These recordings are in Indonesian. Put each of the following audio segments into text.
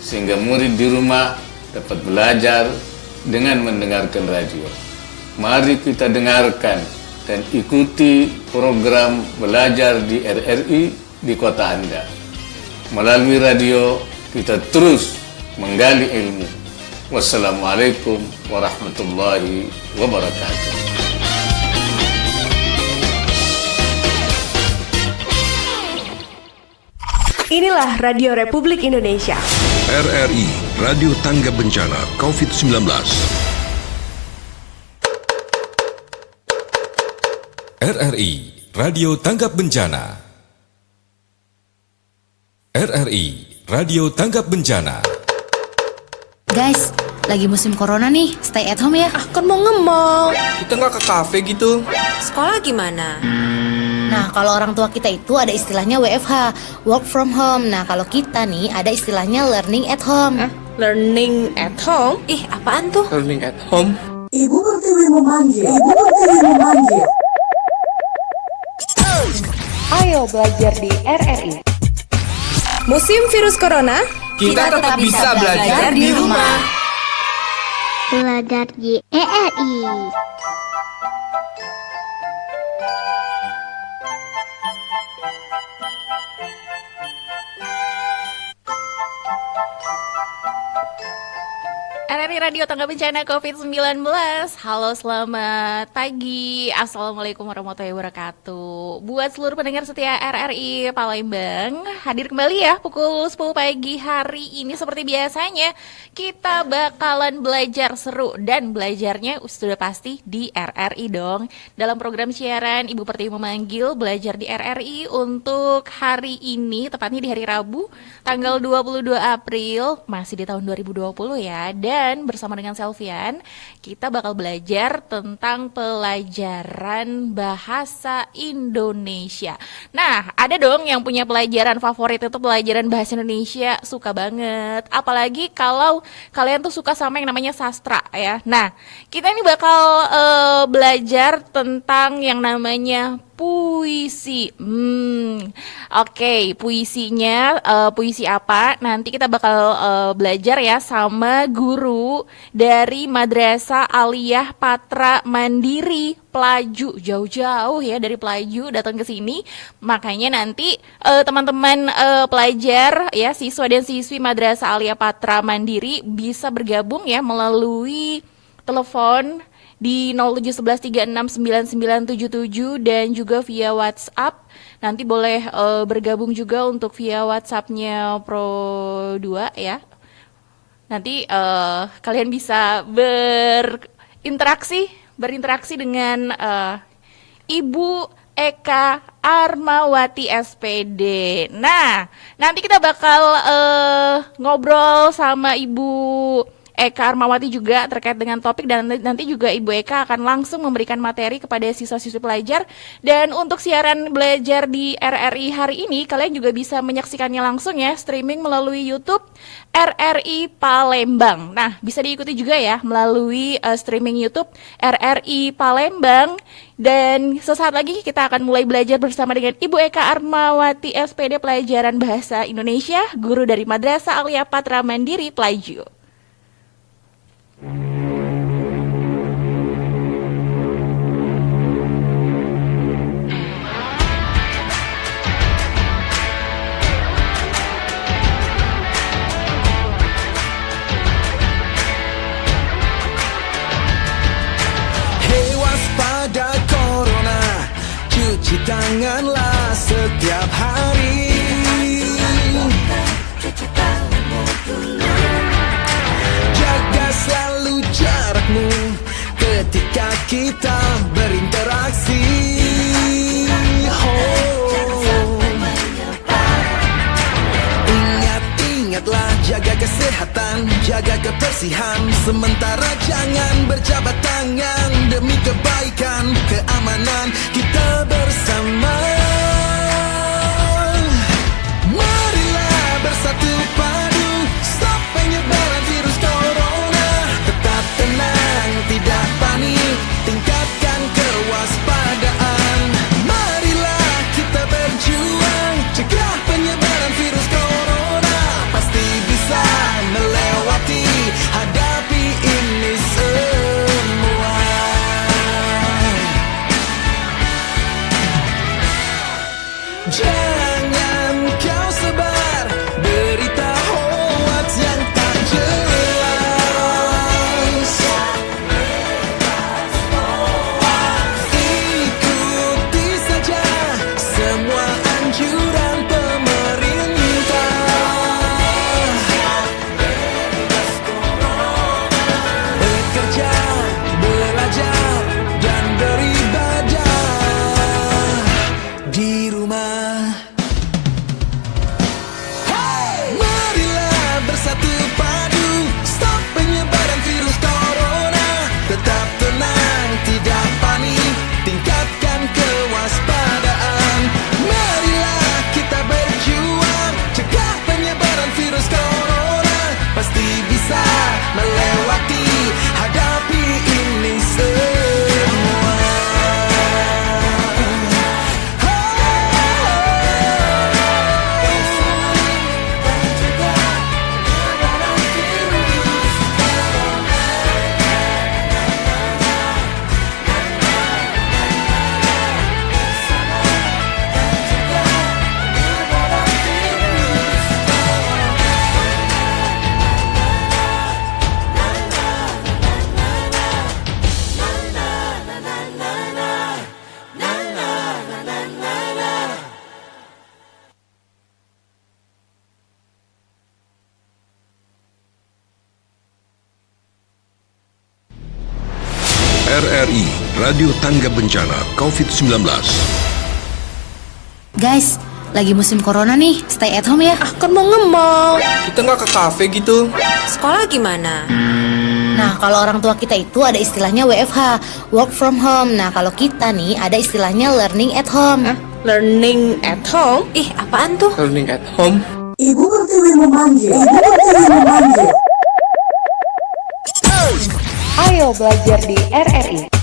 sehingga murid di rumah dapat belajar dengan mendengarkan radio. Mari kita dengarkan dan ikuti program belajar di RRI di kota Anda. Melalui radio kita terus menggali ilmu. Wassalamualaikum warahmatullahi wabarakatuh. Inilah Radio Republik Indonesia. RRI, Radio Tangga Bencana COVID-19. RRI, Radio Tanggap Bencana. RRI, Radio Tanggap Bencana. Guys, lagi musim corona nih, stay at home ya. Kan mau nge-mall. Kita nggak ke kafe gitu. Sekolah gimana? Nah, kalau orang tua kita itu ada istilahnya WFH, work from home. Nah, kalau kita nih ada istilahnya learning at home. Learning at home? Ih, apaan tuh? Learning at home. Ibu Pertiwi memanggil. Ibu Pertiwi memanggil. Ayo belajar di RRI. Musim virus corona, Kita tetap bisa belajar di rumah. Belajar di RRI. RRI Radio Tangga Bencana COVID-19. Halo, selamat pagi. Assalamualaikum warahmatullahi wabarakatuh. Buat seluruh pendengar setia RRI Palembang, hadir kembali ya pukul 10 pagi hari ini. Seperti biasanya, kita bakalan belajar seru. Dan belajarnya sudah pasti di RRI dong. Dalam program siaran Ibu Pertiwi memanggil belajar di RRI untuk hari ini, tepatnya di hari Rabu, tanggal 22 April, masih di tahun 2020 ya. Dan bersama dengan Selvian, kita bakal belajar tentang pelajaran bahasa Indonesia. Nah, ada dong yang punya pelajaran favorit itu pelajaran bahasa Indonesia, suka banget. Apalagi kalau kalian tuh suka sama yang namanya sastra ya. Nah, kita ini bakal belajar tentang yang namanya puisi. Oke, puisinya puisi apa? Nanti kita bakal belajar ya sama guru dari Madrasah Aliyah Patra Mandiri Pelaju, jauh-jauh ya dari Pelaju datang ke sini. Makanya nanti teman-teman pelajar ya, siswa dan siswi Madrasah Aliyah Patra Mandiri bisa bergabung ya melalui telepon di 0711369977 dan juga via WhatsApp. Nanti boleh bergabung juga untuk via WhatsApp-nya Pro 2 ya. Nanti kalian bisa berinteraksi dengan Ibu Eka Armawati SPD. Nah, nanti kita bakal ngobrol sama Ibu Eka Armawati juga terkait dengan topik, dan nanti juga Ibu Eka akan langsung memberikan materi kepada siswa-siswi pelajar. Dan untuk siaran belajar di RRI hari ini, kalian juga bisa menyaksikannya langsung ya, streaming melalui YouTube RRI Palembang. Nah, bisa diikuti juga ya melalui streaming YouTube RRI Palembang. Dan sesaat lagi kita akan mulai belajar bersama dengan Ibu Eka Armawati SPD pelajaran bahasa Indonesia, guru dari Madrasah Aliyah Patra Mandiri Pelaju. Hey, waspada corona, cuci tanganlah setiap hari. Jaga selalu jarakmu ketika kita berinteraksi. Ingatlah jaga kesehatan, jaga kebersihan. Sementara jangan berjabat tangan demi kebaikan, keamanan kita bersama. Marilah bersatu padu, stop penyebaran virus corona. Tetap tenang, tidak panik, tingkatkan kewaspadaan. Marilah kita berjuang, cegah penyebaran virus corona. Pasti bisa RRI Radio Tangga Bencana COVID-19. Guys, lagi musim corona nih, stay at home ya. Kan mau nge-mall. Kita nggak ke kafe gitu. Sekolah gimana? Nah, kalau orang tua kita itu ada istilahnya WFH, work from home. Nah, kalau kita nih ada istilahnya learning at home. Learning at home? Ih, apaan tuh? Learning at home. Ibu Pertiwi memanggil. Ibu Pertiwi memanggil. Ayo belajar di RRI.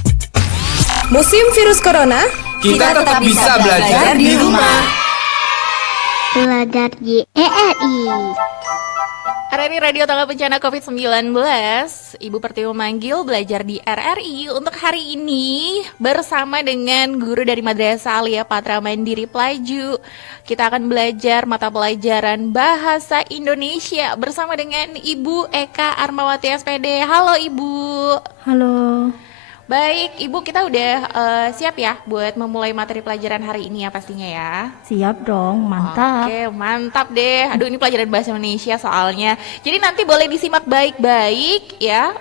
Musim virus corona, Kita tetap bisa belajar di rumah. Belajar di RRI. RRI Radio Tangga Bencana COVID-19, Ibu Pertiwi memanggil belajar di RRI untuk hari ini bersama dengan guru dari Madrasah Aliyah Patra Mandiri Pelaju. Kita akan belajar mata pelajaran Bahasa Indonesia bersama dengan Ibu Eka Armawati SPD. Halo Ibu. Halo. Baik, Ibu, kita udah siap ya buat memulai materi pelajaran hari ini ya pastinya ya? Siap dong, mantap. Oke, mantap deh. Aduh, ini pelajaran bahasa Indonesia soalnya. Jadi nanti boleh disimak baik-baik ya.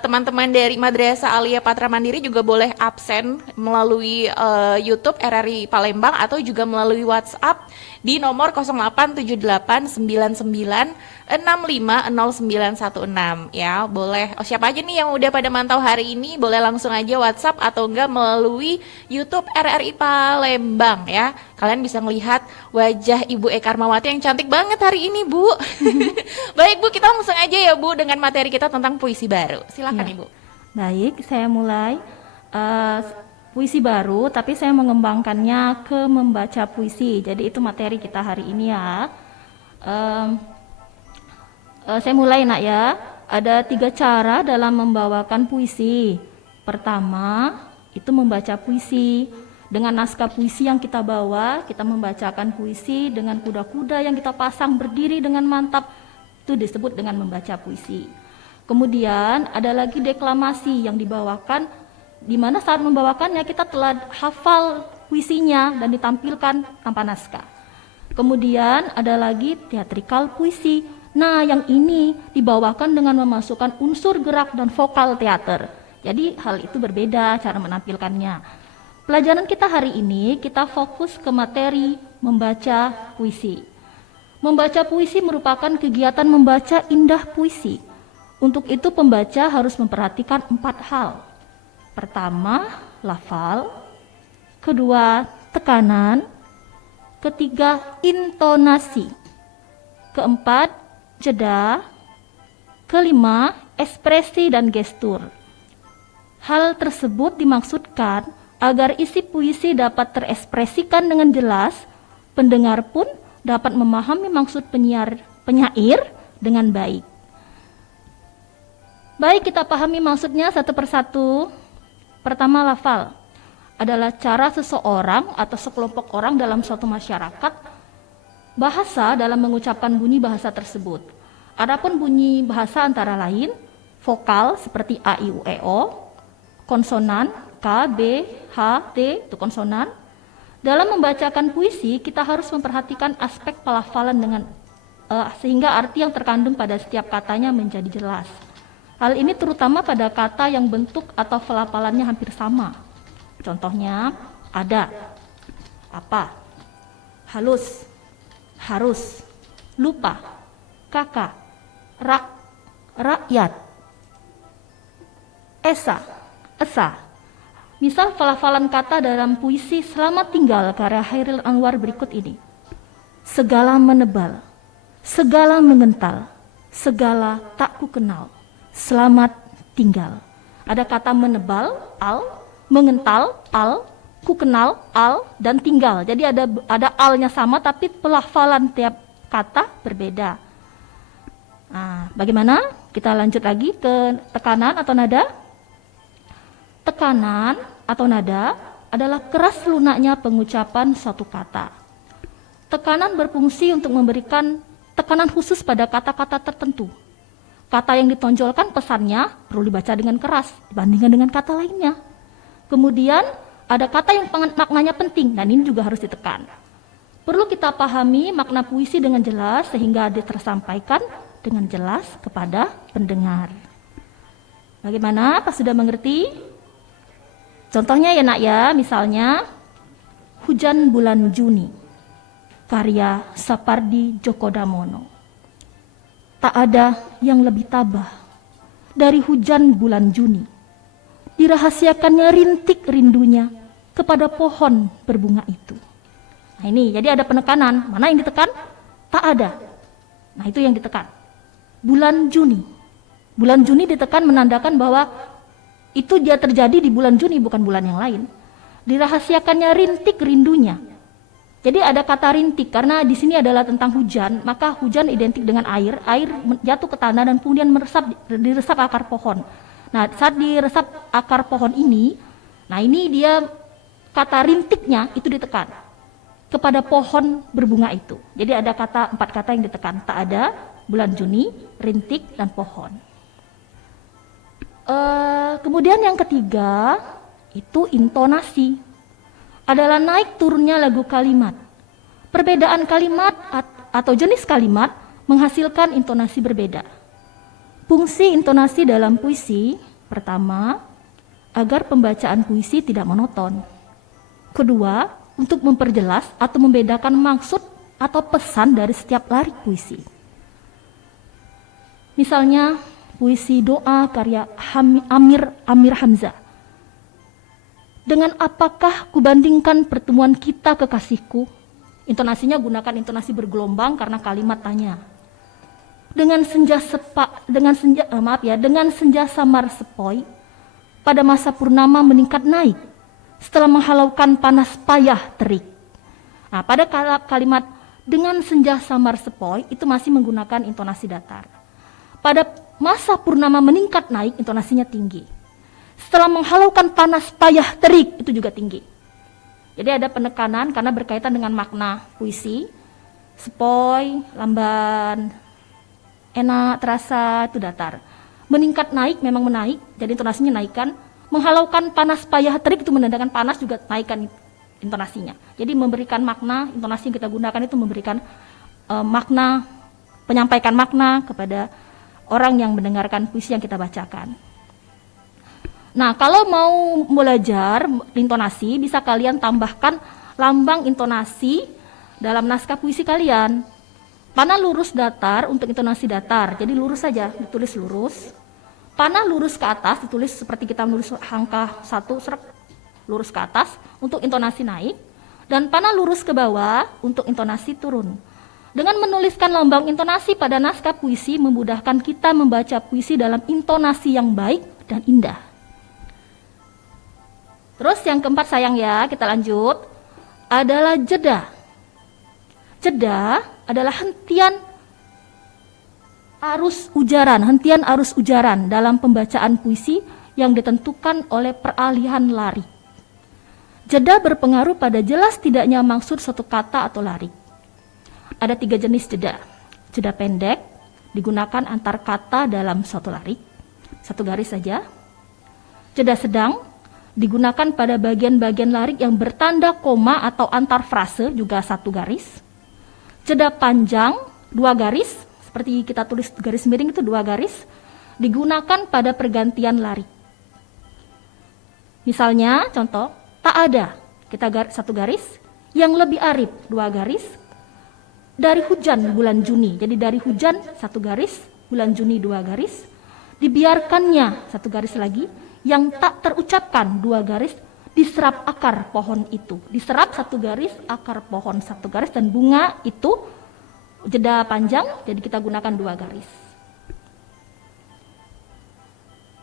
Teman-teman dari Madrasah Aliyah Patra Mandiri juga boleh absen melalui YouTube RRI Palembang atau juga melalui WhatsApp di nomor 087899650916 ya. Boleh. Siapa aja nih yang udah pada mantau hari ini, boleh langsung aja WhatsApp atau enggak melalui YouTube RRI Palembang ya. Kalian bisa melihat wajah Ibu Eka Armawati yang cantik banget hari ini, Bu. Baik, Bu, kita langsung aja ya, Bu, dengan materi kita tentang puisi baru. Silakan, Ya. Ibu. Baik, saya mulai puisi baru, tapi saya mengembangkannya ke membaca puisi. Jadi itu materi kita hari ini ya. Saya mulai, Nak ya. Ada 3 cara dalam membawakan puisi. Pertama, itu membaca puisi. Dengan naskah puisi yang kita bawa, kita membacakan puisi dengan kuda-kuda yang kita pasang berdiri dengan mantap. Itu disebut dengan membaca puisi. Kemudian ada lagi deklamasi yang dibawakan, di mana saat membawakannya kita telah hafal puisinya dan ditampilkan tanpa naskah. Kemudian ada lagi teatrikal puisi. Nah, yang ini dibawakan dengan memasukkan unsur gerak dan vokal teater. Jadi hal itu berbeda cara menampilkannya. Pelajaran kita hari ini kita fokus ke materi membaca puisi. Membaca puisi merupakan kegiatan membaca indah puisi. Untuk itu pembaca harus memperhatikan 4 hal. Pertama, lafal. Kedua, tekanan. Ketiga, intonasi. Keempat, jeda. Kelima, ekspresi dan gestur. Hal tersebut dimaksudkan agar isi puisi dapat terekspresikan dengan jelas, pendengar pun dapat memahami maksud penyair dengan baik. Baik, kita pahami maksudnya satu persatu. Pertama, lafal adalah cara seseorang atau sekelompok orang dalam suatu masyarakat bahasa dalam mengucapkan bunyi bahasa tersebut. Adapun bunyi bahasa antara lain vokal seperti A, I, U, E, O, konsonan K, B, H, T itu konsonan. Dalam membacakan puisi kita harus memperhatikan aspek pelafalan dengan sehingga arti yang terkandung pada setiap katanya menjadi jelas. Hal ini terutama pada kata yang bentuk atau pelafalannya hampir sama. Contohnya ada apa, halus, harus, lupa, kakak, rak, rakyat, esa, esa. Misal pelafalan kata dalam puisi Selamat Tinggal karya Hairil Anwar berikut ini. Segala menebal, segala mengental, segala tak ku kenal, selamat tinggal. Ada kata menebal, al, mengental, al, ku kenal, al, dan tinggal. Jadi ada alnya sama tapi pelafalan tiap kata berbeda. Nah, bagaimana? Kita lanjut lagi ke tekanan atau nada. Tekanan atau nada adalah keras lunaknya pengucapan suatu kata. Tekanan berfungsi untuk memberikan tekanan khusus pada kata-kata tertentu. Kata yang ditonjolkan pesannya perlu dibaca dengan keras dibandingkan dengan kata lainnya. Kemudian ada kata yang maknanya penting dan ini juga harus ditekan. Perlu kita pahami makna puisi dengan jelas sehingga tersampaikan dengan jelas kepada pendengar. Bagaimana? Apa sudah mengerti? Contohnya ya nak ya, misalnya Hujan Bulan Juni, karya Sapardi Djoko Damono. Tak ada yang lebih tabah dari hujan bulan Juni. Dirahasiakannya rintik rindunya kepada pohon berbunga itu. Nah ini, jadi ada penekanan. Mana yang ditekan? Tak ada. Nah itu yang ditekan. Bulan Juni. Bulan Juni ditekan menandakan bahwa itu dia terjadi di bulan Juni, bukan bulan yang lain. Dirahasiakannya rintik rindunya. Jadi ada kata rintik karena di sini adalah tentang hujan, maka hujan identik dengan air jatuh ke tanah dan kemudian diresap akar pohon. Nah, saat diresap akar pohon ini, nah ini dia kata rintiknya itu ditekan kepada pohon berbunga itu. Jadi ada 4 kata yang ditekan. Tak ada, bulan Juni, rintik, dan pohon. Kemudian yang ketiga itu intonasi, adalah naik turunnya lagu kalimat. Perbedaan kalimat atau jenis kalimat menghasilkan intonasi berbeda. Fungsi intonasi dalam puisi, pertama, agar pembacaan puisi tidak monoton. Kedua, untuk memperjelas atau membedakan maksud atau pesan dari setiap larik puisi. Misalnya, puisi doa karya Amir Hamzah. Dengan apakah kubandingkan pertemuan kita kekasihku? Intonasinya gunakan intonasi bergelombang karena kalimat tanya. Dengan senja samar sepoi, pada masa purnama meningkat naik, setelah menghalaukan panas payah terik. Nah, pada kalimat dengan senja samar sepoi itu masih menggunakan intonasi datar. Pada masa purnama meningkat naik, intonasinya tinggi. Setelah menghalaukan panas payah terik, itu juga tinggi. Jadi ada penekanan karena berkaitan dengan makna puisi. Sepoi, lamban, enak, terasa, itu datar. Meningkat naik, memang menaik, jadi intonasinya naikkan. Menghalaukan panas payah terik, itu menandakan panas, juga naikkan intonasinya. Jadi memberikan makna, intonasi yang kita gunakan itu memberikan makna, menyampaikan makna kepada orang yang mendengarkan puisi yang kita bacakan. Nah, kalau mau belajar intonasi, bisa kalian tambahkan lambang intonasi dalam naskah puisi kalian. Panah lurus datar untuk intonasi datar, jadi lurus saja, ditulis lurus. Panah lurus ke atas, ditulis seperti kita menulis angka 1, lurus ke atas untuk intonasi naik. Dan panah lurus ke bawah untuk intonasi turun. Dengan menuliskan lambang intonasi pada naskah puisi, memudahkan kita membaca puisi dalam intonasi yang baik dan indah. Terus yang keempat sayang ya, kita lanjut, adalah jeda. Jeda adalah hentian arus ujaran dalam pembacaan puisi yang ditentukan oleh peralihan larik. Jeda berpengaruh pada jelas tidaknya maksud suatu kata atau larik. Ada 3 jenis jeda. Jeda pendek, digunakan antar kata dalam suatu larik, 1 garis saja. Jeda sedang, digunakan pada bagian-bagian larik yang bertanda koma atau antar frase, juga 1 garis. Jeda panjang, 2 garis, seperti kita tulis garis miring itu 2 garis, digunakan pada pergantian larik. Misalnya, contoh, tak ada, kita 1 garis, yang lebih arif, 2 garis, dari hujan bulan Juni, jadi dari hujan 1 garis, bulan Juni 2 garis, dibiarkannya 1 garis lagi, yang tak terucapkan 2 garis, diserap akar pohon itu. Diserap 1 garis, akar pohon 1 garis, dan bunga itu jeda panjang, jadi kita gunakan 2 garis.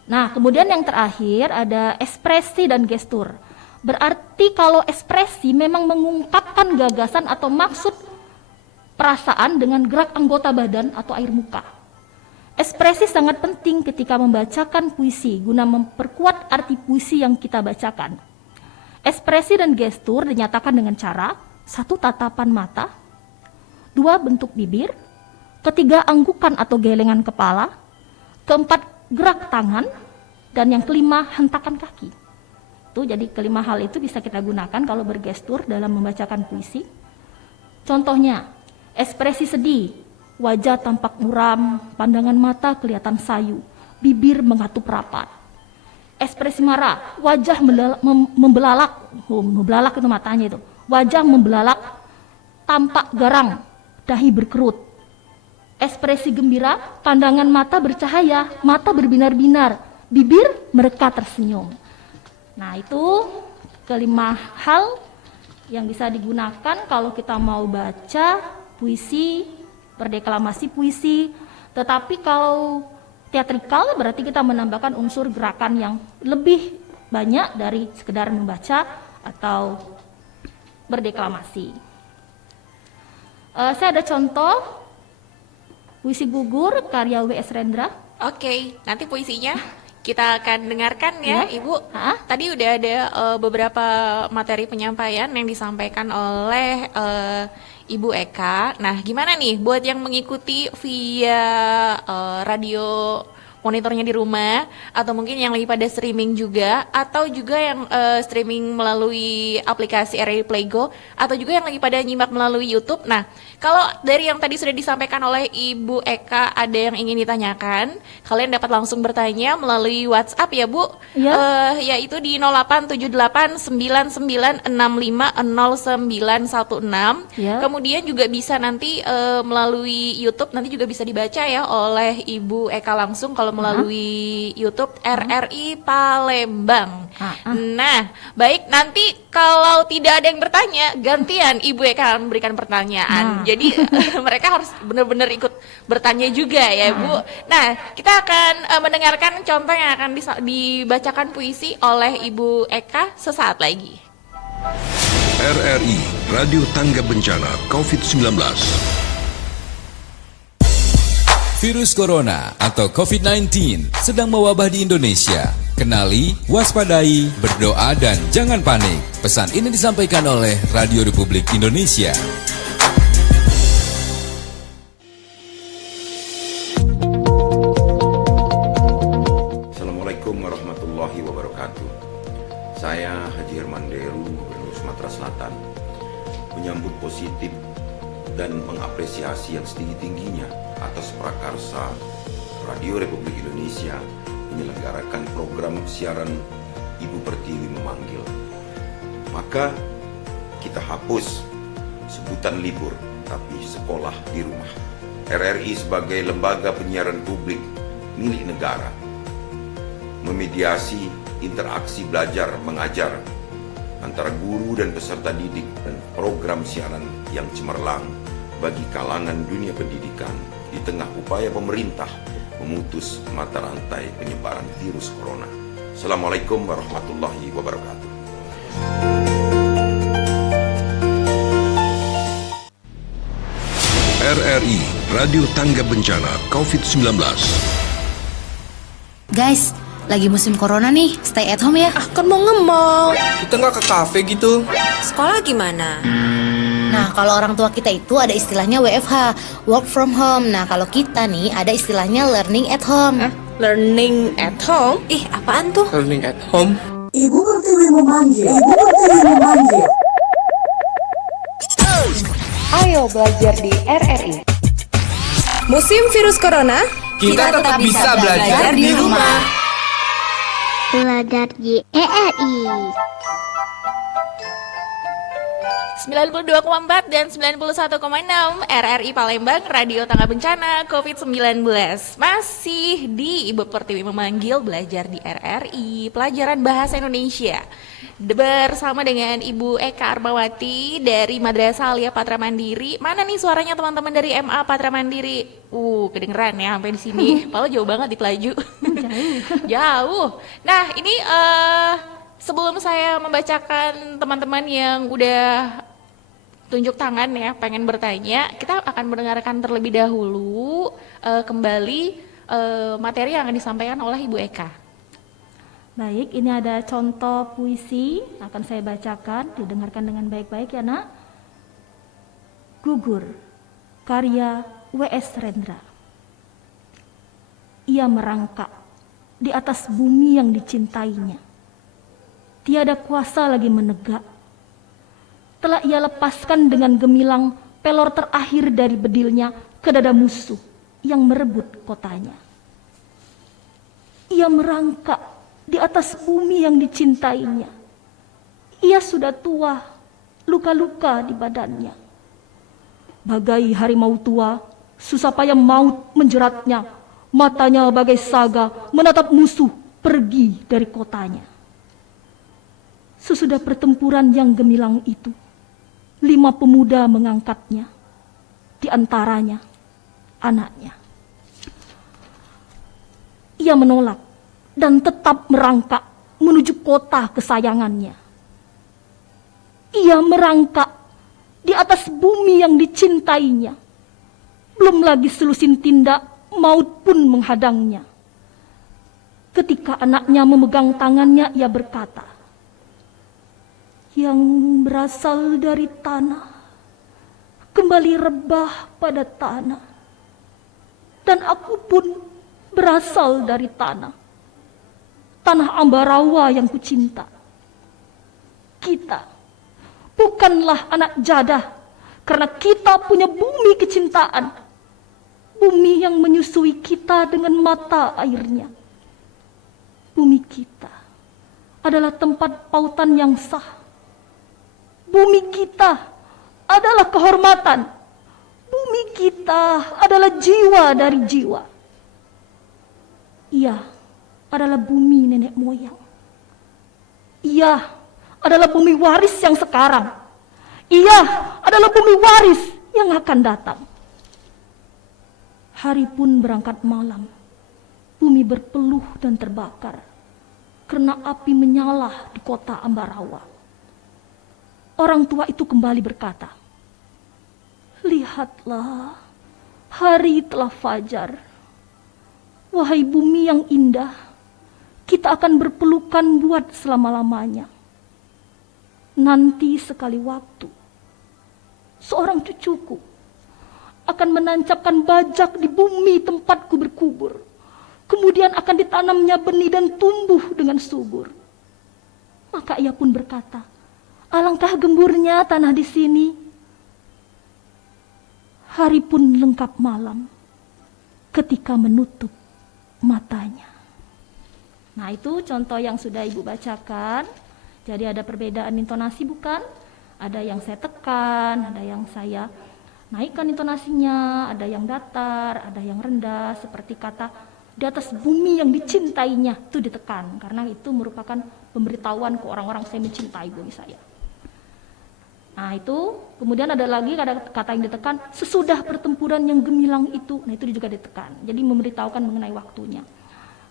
Nah, kemudian yang terakhir ada ekspresi dan gestur. Berarti kalau ekspresi memang mengungkapkan gagasan atau maksud perasaan dengan gerak anggota badan atau air muka. Ekspresi sangat penting ketika membacakan puisi guna memperkuat arti puisi yang kita bacakan. Ekspresi dan gestur dinyatakan dengan cara 1 tatapan mata, 2 bentuk bibir, 3 anggukan atau gelengan kepala, 4 gerak tangan, dan yang kelima hentakan kaki. Itu jadi kelima hal itu bisa kita gunakan kalau bergestur dalam membacakan puisi. Contohnya, ekspresi sedih, wajah tampak muram, pandangan mata kelihatan sayu, bibir mengatup rapat. ekspresi marah, wajah membelalak itu matanya itu, wajah membelalak, tampak garang, dahi berkerut. Ekspresi gembira, pandangan mata bercahaya, mata berbinar-binar, bibir mereka tersenyum. Nah, itu kelima hal yang bisa digunakan kalau kita mau baca puisi, berdeklamasi puisi. Tetapi kalau teatrikal berarti kita menambahkan unsur gerakan yang lebih banyak dari sekedar membaca atau berdeklamasi. Saya ada contoh puisi Gugur karya W.S. Rendra. Oke, nanti puisinya kita akan dengarkan ya, Ya. Ibu. Tadi udah ada beberapa materi penyampaian yang disampaikan oleh Ibu Eka. Nah, gimana nih buat yang mengikuti via radio monitornya di rumah, atau mungkin yang lagi pada streaming juga, atau juga yang streaming melalui aplikasi RRI Playgo, atau juga yang lagi pada nyimak melalui YouTube. Nah, kalau dari yang tadi sudah disampaikan oleh Ibu Eka ada yang ingin ditanyakan, kalian dapat langsung bertanya melalui WhatsApp ya, Bu. Ya. Yaitu di 087899650916. Ya. Kemudian juga bisa nanti melalui YouTube, nanti juga bisa dibaca ya oleh Ibu Eka langsung kalau melalui YouTube RRI Palembang. Nah, baik, nanti kalau tidak ada yang bertanya, gantian Ibu Eka akan memberikan pertanyaan. Jadi mereka harus benar-benar ikut bertanya juga ya, Bu. Nah, kita akan mendengarkan contoh yang akan dibacakan puisi oleh Ibu Eka sesaat lagi. RRI Radio Tangga Bencana COVID-19. Virus corona atau COVID-19 sedang mewabah di Indonesia. Kenali, waspadai, berdoa, dan jangan panik. Pesan ini disampaikan oleh Radio Republik Indonesia. Assalamualaikum warahmatullahi wabarakatuh. Saya Haji Herman Deru, Gubernur Sumatera Selatan, menyambut positif dan mengapresiasi yang setinggi-tingginya atas prakarsa Radio Republik Indonesia menyelenggarakan program siaran Ibu Pertiwi Memanggil. Maka kita hapus sebutan libur, tapi sekolah di rumah. RRI sebagai lembaga penyiaran publik milik negara memediasi interaksi belajar mengajar antara guru dan peserta didik dan program siaran yang cemerlang bagi kalangan dunia pendidikan di tengah upaya pemerintah memutus mata rantai penyebaran virus corona. Assalamualaikum warahmatullahi wabarakatuh. RRI Radio Tangga Bencana COVID-19. Guys, lagi musim corona nih, stay at home ya. Kan mau nge-mall. Kita nggak ke kafe gitu. Sekolah gimana? Nah, kalau orang tua kita itu ada istilahnya WFH, work from home. Nah, kalau kita nih ada istilahnya learning at home. Learning at home? Ih, apaan tuh? Learning at home. Ibu Pertiwi memanggil. Ibu Pertiwi memanggil. Ayo belajar di RRI. Musim virus corona, Kita tetap bisa belajar di rumah. Belajar di RRI. 92,4 dan 91,6 RRI Palembang, Radio Tangga Bencana COVID-19. Masih di Ibu Pertiwi Memanggil belajar di RRI, pelajaran bahasa Indonesia. Bersama dengan Ibu Eka Armawati dari Madrasah Aliyah Patra Mandiri. Mana nih suaranya teman-teman dari MA Patra Mandiri? Kedengeran ya sampai di sini. Padahal jauh banget di Pelaju. Jauh. Nah, ini sebelum saya membacakan teman-teman yang udah tunjuk tangan ya, pengen bertanya, kita akan mendengarkan terlebih dahulu kembali materi yang akan disampaikan oleh Ibu Eka. Baik, ini ada contoh puisi, akan saya bacakan, didengarkan dengan baik-baik ya nak. Gugur, karya W.S. Rendra. Ia merangkak di atas bumi yang dicintainya. Tiada kuasa lagi menegak. Telah ia lepaskan dengan gemilang pelor terakhir dari bedilnya ke dada musuh yang merebut kotanya. Ia merangkak di atas bumi yang dicintainya. Ia sudah tua, luka-luka di badannya. Bagai harimau tua, susah payah maut menjeratnya. Matanya bagai saga menatap musuh pergi dari kotanya. Sesudah pertempuran yang gemilang itu, 5 pemuda mengangkatnya, di antaranya anaknya. Ia menolak dan tetap merangkak menuju kota kesayangannya. Ia merangkak di atas bumi yang dicintainya. Belum lagi selusin tindak, maut pun menghadangnya. Ketika anaknya memegang tangannya, ia berkata, "Yang berasal dari tanah, kembali rebah pada tanah. Dan aku pun berasal dari tanah. Tanah Ambarawa yang kucinta. Kita bukanlah anak jadah, karena kita punya bumi kecintaan. Bumi yang menyusui kita dengan mata airnya. Bumi kita adalah tempat pautan yang sah. Bumi kita adalah kehormatan. Bumi kita adalah jiwa dari jiwa. Ia adalah bumi nenek moyang. Ia adalah bumi waris yang sekarang. Ia adalah bumi waris yang akan datang." Hari pun berangkat malam. Bumi berpeluh dan terbakar karena api menyala di kota Ambarawa. Orang tua itu kembali berkata, "Lihatlah, hari telah fajar. Wahai bumi yang indah, kita akan berpelukan buat selama-lamanya. Nanti sekali waktu, seorang cucuku akan menancapkan bajak di bumi tempatku berkubur. Kemudian akan ditanamnya benih dan tumbuh dengan subur." Maka ia pun berkata, "Alangkah gemburnya tanah di sini." Hari pun lengkap malam ketika menutup matanya. Nah, itu contoh yang sudah Ibu bacakan. Jadi ada perbedaan intonasi bukan? Ada yang saya tekan, ada yang saya naikkan intonasinya, ada yang datar, ada yang rendah, seperti kata di atas bumi yang dicintainya itu ditekan, karena itu merupakan pemberitahuan ke orang-orang, saya mencintai bumi saya. Nah itu, kemudian ada lagi kata yang ditekan, sesudah pertempuran yang gemilang itu, nah itu juga ditekan, jadi memberitahukan mengenai waktunya.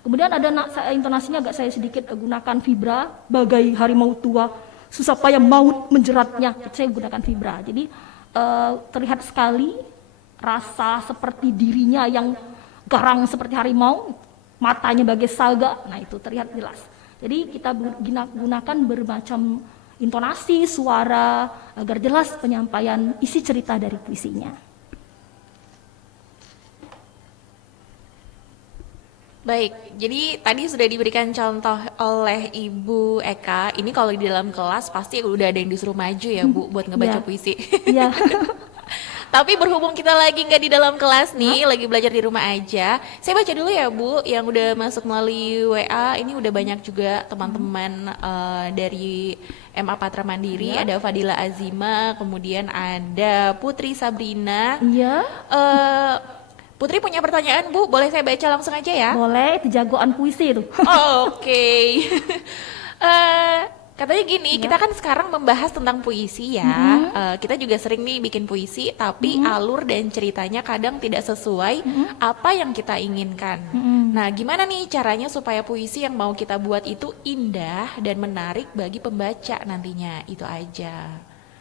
Kemudian ada intonasinya agak saya sedikit gunakan vibra, bagai harimau tua, susah payah maut menjeratnya, saya gunakan vibra, jadi terlihat sekali rasa seperti dirinya yang garang seperti harimau, matanya bagai saga, nah itu terlihat jelas. Jadi kita gunakan bermacam intonasi, suara, agar jelas penyampaian isi cerita dari puisinya. Baik, jadi tadi sudah diberikan contoh oleh Ibu Eka. Ini kalau di dalam kelas pasti udah ada yang disuruh maju ya Bu, buat ngebaca puisi. Iya. Tapi berhubung kita lagi nggak di dalam kelas nih, lagi belajar di rumah aja. Saya baca dulu ya Bu, yang udah masuk melalui WA. Ini udah banyak juga teman-teman dari MA Patra Mandiri. Ada Fadila Azima, kemudian ada Putri Sabrina. Iya. Putri punya pertanyaan Bu, boleh saya baca langsung aja ya? Boleh, itu jagoan puisi itu. Oke. Katanya gini, kita kan sekarang membahas tentang puisi ya. Kita juga sering nih bikin puisi, tapi alur dan ceritanya kadang tidak sesuai apa yang kita inginkan. Nah, gimana nih caranya supaya puisi yang mau kita buat itu indah dan menarik bagi pembaca nantinya? Itu aja.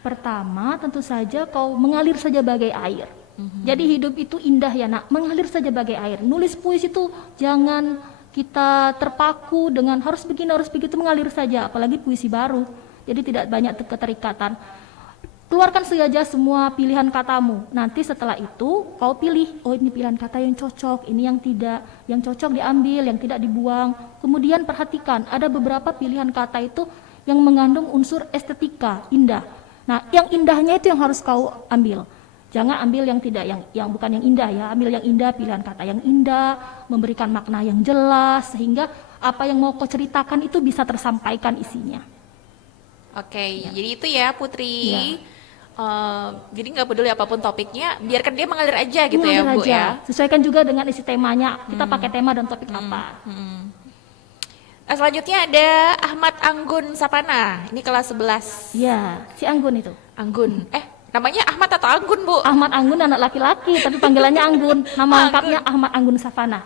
Pertama, tentu saja kau mengalir saja bagai air. Jadi hidup itu indah ya nak, mengalir saja bagai air. Nulis puisi itu jangan kita terpaku dengan harus begini, harus begitu, mengalir saja. Apalagi puisi baru, jadi tidak banyak keterikatan. Keluarkan saja semua pilihan katamu. Nanti setelah itu kau pilih, oh ini pilihan kata yang cocok, ini yang tidak. Yang cocok diambil, yang tidak dibuang. Kemudian perhatikan, ada beberapa pilihan kata itu yang mengandung unsur estetika, indah. Nah, yang indahnya itu yang harus kau ambil. Jangan ambil yang tidak yang bukan yang indah ya, ambil yang indah, pilihan kata yang indah, memberikan makna yang jelas sehingga apa yang mau kau ceritakan itu bisa tersampaikan isinya. Oke, jadi itu ya Putri. Jadi nggak peduli apapun topiknya, biarkan dia mengalir aja gitu ya Bu aja. ya. Sesuaikan juga dengan isi temanya. Kita pakai tema dan topik apa. Nah, selanjutnya ada Ahmad Anggun Sapana. Ini kelas 11. Iya, si Anggun itu. Anggun. Namanya Ahmad atau Anggun, Bu? Ahmad Anggun anak laki-laki, tapi panggilannya Anggun. Nama lengkapnya Ahmad Anggun Sapana.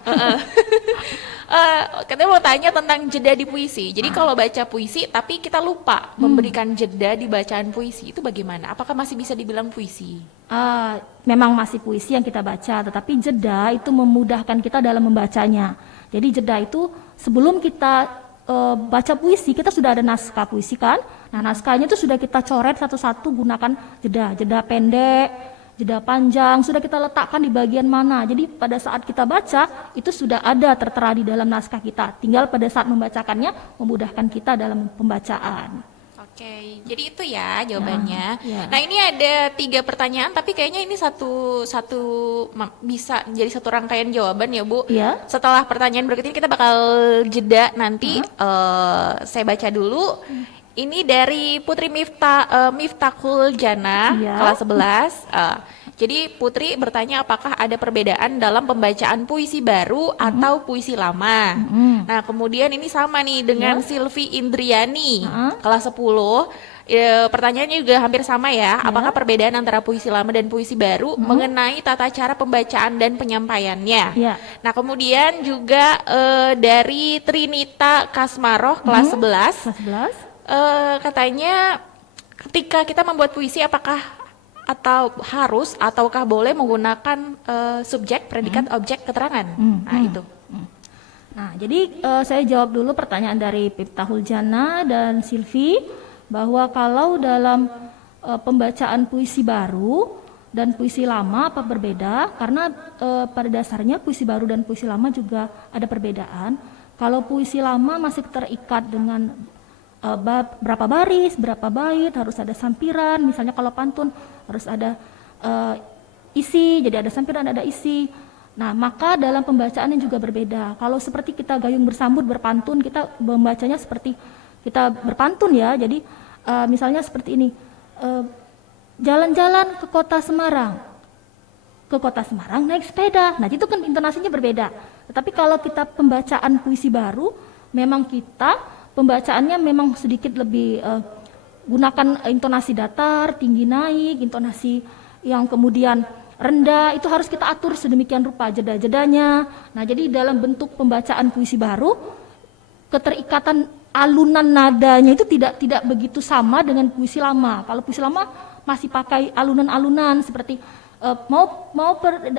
Katanya mau tanya tentang jeda di puisi. Jadi kalau baca puisi tapi kita lupa memberikan jeda di bacaan puisi, itu bagaimana? Apakah masih bisa dibilang puisi? Memang masih puisi yang kita baca, tetapi jeda itu memudahkan kita dalam membacanya. Jadi jeda itu sebelum kita baca puisi, kita sudah ada naskah puisi kan? Nah, naskahnya itu sudah kita coret satu-satu gunakan jeda pendek, jeda panjang, sudah kita letakkan di bagian mana. Jadi pada saat kita baca, itu sudah ada tertera di dalam naskah kita. Tinggal pada saat membacakannya, memudahkan kita dalam pembacaan. Oke, jadi itu ya jawabannya. Ya. Nah, ini ada 3 pertanyaan, tapi kayaknya ini satu bisa jadi satu rangkaian jawaban ya Bu. Ya. Setelah pertanyaan berikut ini kita bakal jeda nanti. Saya baca dulu. Ini dari Putri Miftahul Jana, kelas 11. Jadi Putri bertanya apakah ada perbedaan dalam pembacaan puisi baru atau puisi lama. Nah, kemudian ini sama nih dengan Silvi Indriani, kelas 10. Pertanyaannya juga hampir sama ya. Apakah perbedaan antara puisi lama dan puisi baru mengenai tata cara pembacaan dan penyampaiannya? Nah, kemudian juga dari Trinita Kasmaroh, kelas 11. Katanya ketika kita membuat puisi apakah ataukah boleh menggunakan subjek, predikat, objek, keterangan. Nah, itu. Nah, jadi saya jawab dulu pertanyaan dari Miftahul Jana dan Silvi bahwa kalau dalam pembacaan puisi baru dan puisi lama apa berbeda, karena pada dasarnya puisi baru dan puisi lama juga ada perbedaan. Kalau puisi lama masih terikat dengan berapa baris, berapa bait, harus ada sampiran. Misalnya kalau pantun harus ada isi, jadi ada sampiran, ada isi. Nah, maka dalam pembacaannya juga berbeda. Kalau seperti kita gayung bersambut berpantun, kita membacanya seperti kita berpantun ya. Jadi misalnya seperti ini, jalan-jalan ke kota Semarang. Ke kota Semarang naik sepeda. Nah, itu kan intonasinya berbeda. Tetapi kalau kita pembacaan puisi baru, memang kita pembacaannya memang sedikit lebih gunakan intonasi datar, tinggi naik, intonasi yang kemudian rendah, itu harus kita atur sedemikian rupa jeda-jedanya. Nah, jadi dalam bentuk pembacaan puisi baru, keterikatan alunan nadanya itu tidak begitu sama dengan puisi lama. Kalau puisi lama masih pakai alunan-alunan seperti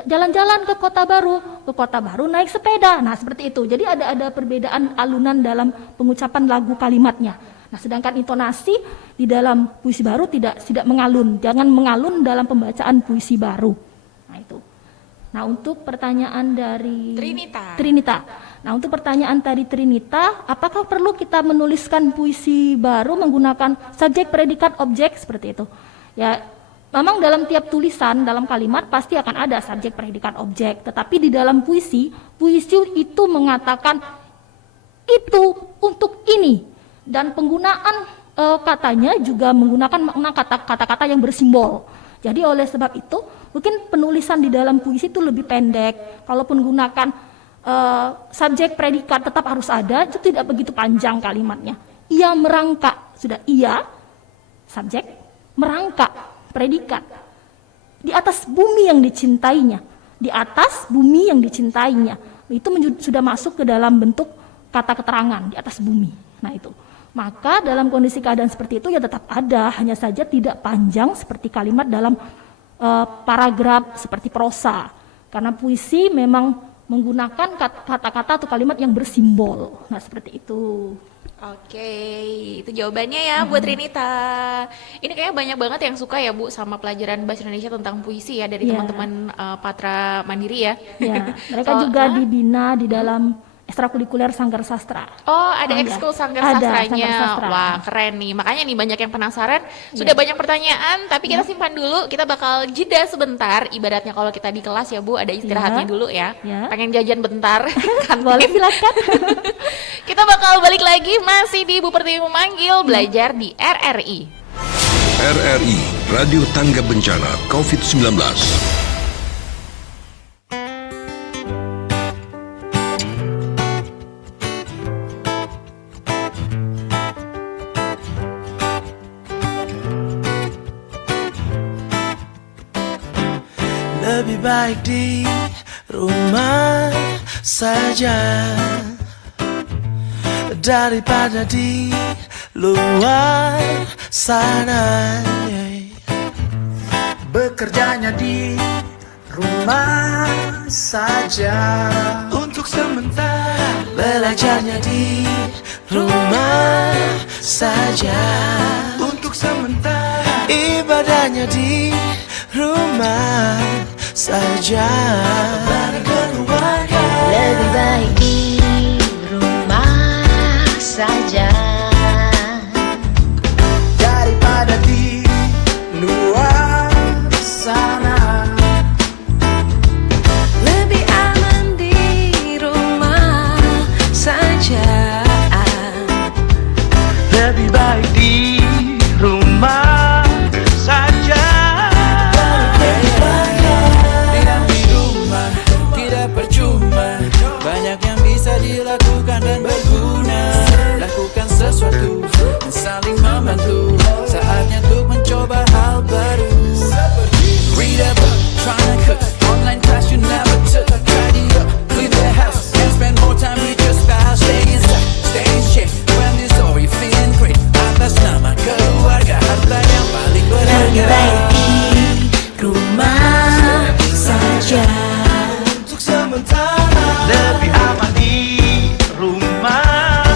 jalan-jalan ke kota baru naik sepeda. Nah, seperti itu. Jadi ada perbedaan alunan dalam pengucapan lagu kalimatnya. Nah, sedangkan intonasi di dalam puisi baru tidak mengalun. Jangan mengalun dalam pembacaan puisi baru. Nah, itu. Nah, untuk pertanyaan dari Trinita. Nah, untuk pertanyaan dari Trinita, apakah perlu kita menuliskan puisi baru menggunakan subjek, predikat, objek seperti itu? Ya, memang dalam tiap tulisan, dalam kalimat pasti akan ada subjek, predikat, objek. Tetapi di dalam puisi itu mengatakan itu untuk ini. Dan penggunaan katanya juga menggunakan makna kata-kata yang bersimbol. Jadi oleh sebab itu, mungkin penulisan di dalam puisi itu lebih pendek. Kalaupun menggunakan subjek, predikat tetap harus ada, itu tidak begitu panjang kalimatnya. Ia merangkak, sudah ia, subjek, merangkak, predikat, di atas bumi yang dicintainya, di atas bumi yang dicintainya, itu sudah masuk ke dalam bentuk kata keterangan di atas bumi. Nah, itu. Maka dalam kondisi keadaan seperti itu ya tetap ada, hanya saja tidak panjang seperti kalimat dalam paragraf seperti prosa. Karena puisi memang menggunakan kata-kata atau kalimat yang bersimbol. Nah, seperti itu. Oke, itu jawabannya ya buat Trinita. Ini kayaknya banyak banget yang suka ya Bu sama pelajaran bahasa Indonesia tentang puisi ya dari teman-teman Patra Mandiri ya. Ya, mereka juga dibina di dalam ekstrakurikuler Sanggar Sastra. Oh, ada Iya. ekskul Sanggar Ada, Sastranya. Sanggar Sastra. Wah, keren nih. Makanya nih banyak yang penasaran. Sudah banyak pertanyaan, tapi kita simpan dulu. Kita bakal jeda sebentar. Ibaratnya kalau kita di kelas ya, Bu, ada istirahatnya dulu ya. Pengen jajan bentar. Boleh, silakan. Kita bakal balik lagi masih di Bu Pertiwi Memanggil belajar di RRI. RRI, Radio Tangga Bencana COVID-19. Lebih baik di rumah saja daripada di luar sana. Bekerjanya di rumah saja untuk sementara, belajarnya di rumah saja untuk sementara, ibadahnya di rumah saja bareng keluarga. Lebih baik di rumah saja daripada di luar sana. Lebih aman di rumah saja. Lebih baik di rumah saja. Diam di rumah tidak percuma, banyak yang bisa dilakukan dan berguna. Lakukan sesuatu dan saling membantu, saatnya untuk mencoba hal baru. Read a book, try to cook, online class you never took. Tidy up, clean the house, and spend more time with your spouse. Stay inside, stay in shape, when this story feeling great. Atas nama keluarga, harta yang paling berharga. Lebih baik di rumah saja untuk sementara. Lebih aman di rumah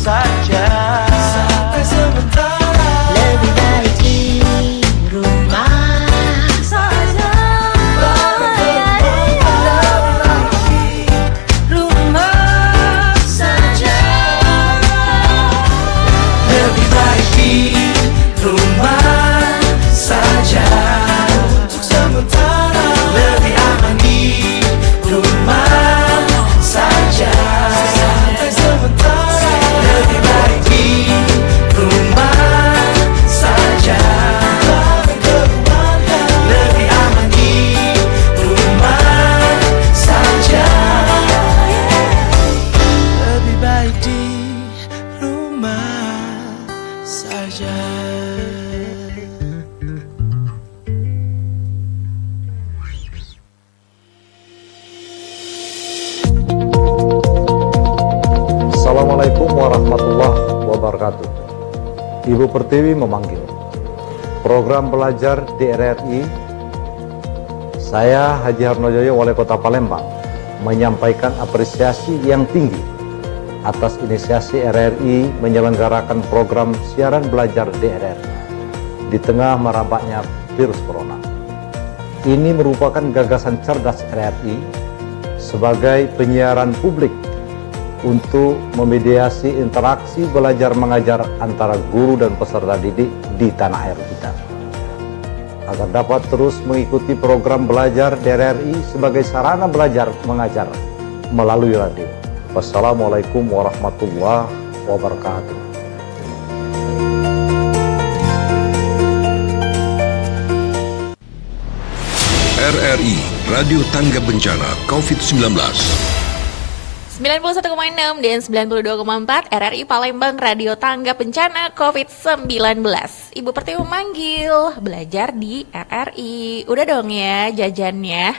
saja sampai sementara. Lebih baik di rumah saja. Rumah saja. Lebih baik di rumah saja untuk sementara. Lebih aman di rumah saja sampai sementara. Lebih baik di rumah saja bareng keluarga. Lebih aman di rumah saja. Lebih baik di rumah saja. Assalamualaikum warahmatullahi wabarakatuh. Ibu Pertiwi memanggil. Program belajar di RRI. Saya Haji Harnojoyo, Wali Kota Palembang, menyampaikan apresiasi yang tinggi atas inisiasi RRI menyelenggarakan program siaran belajar di RRI di tengah merebaknya virus corona. Ini merupakan gagasan cerdas RRI sebagai penyiaran publik untuk memediasi interaksi belajar mengajar antara guru dan peserta didik di tanah air kita, agar dapat terus mengikuti program belajar di RRI sebagai sarana belajar mengajar melalui radio. Wassalamualaikum warahmatullahi wabarakatuh. RRI, Radio Tangga Bencana COVID-19. 91,6 dan 92,4 RRI Palembang, Radio Tangga Bencana COVID-19. Ibu Pertiwi memanggil belajar di RRI. Udah dong ya jajannya.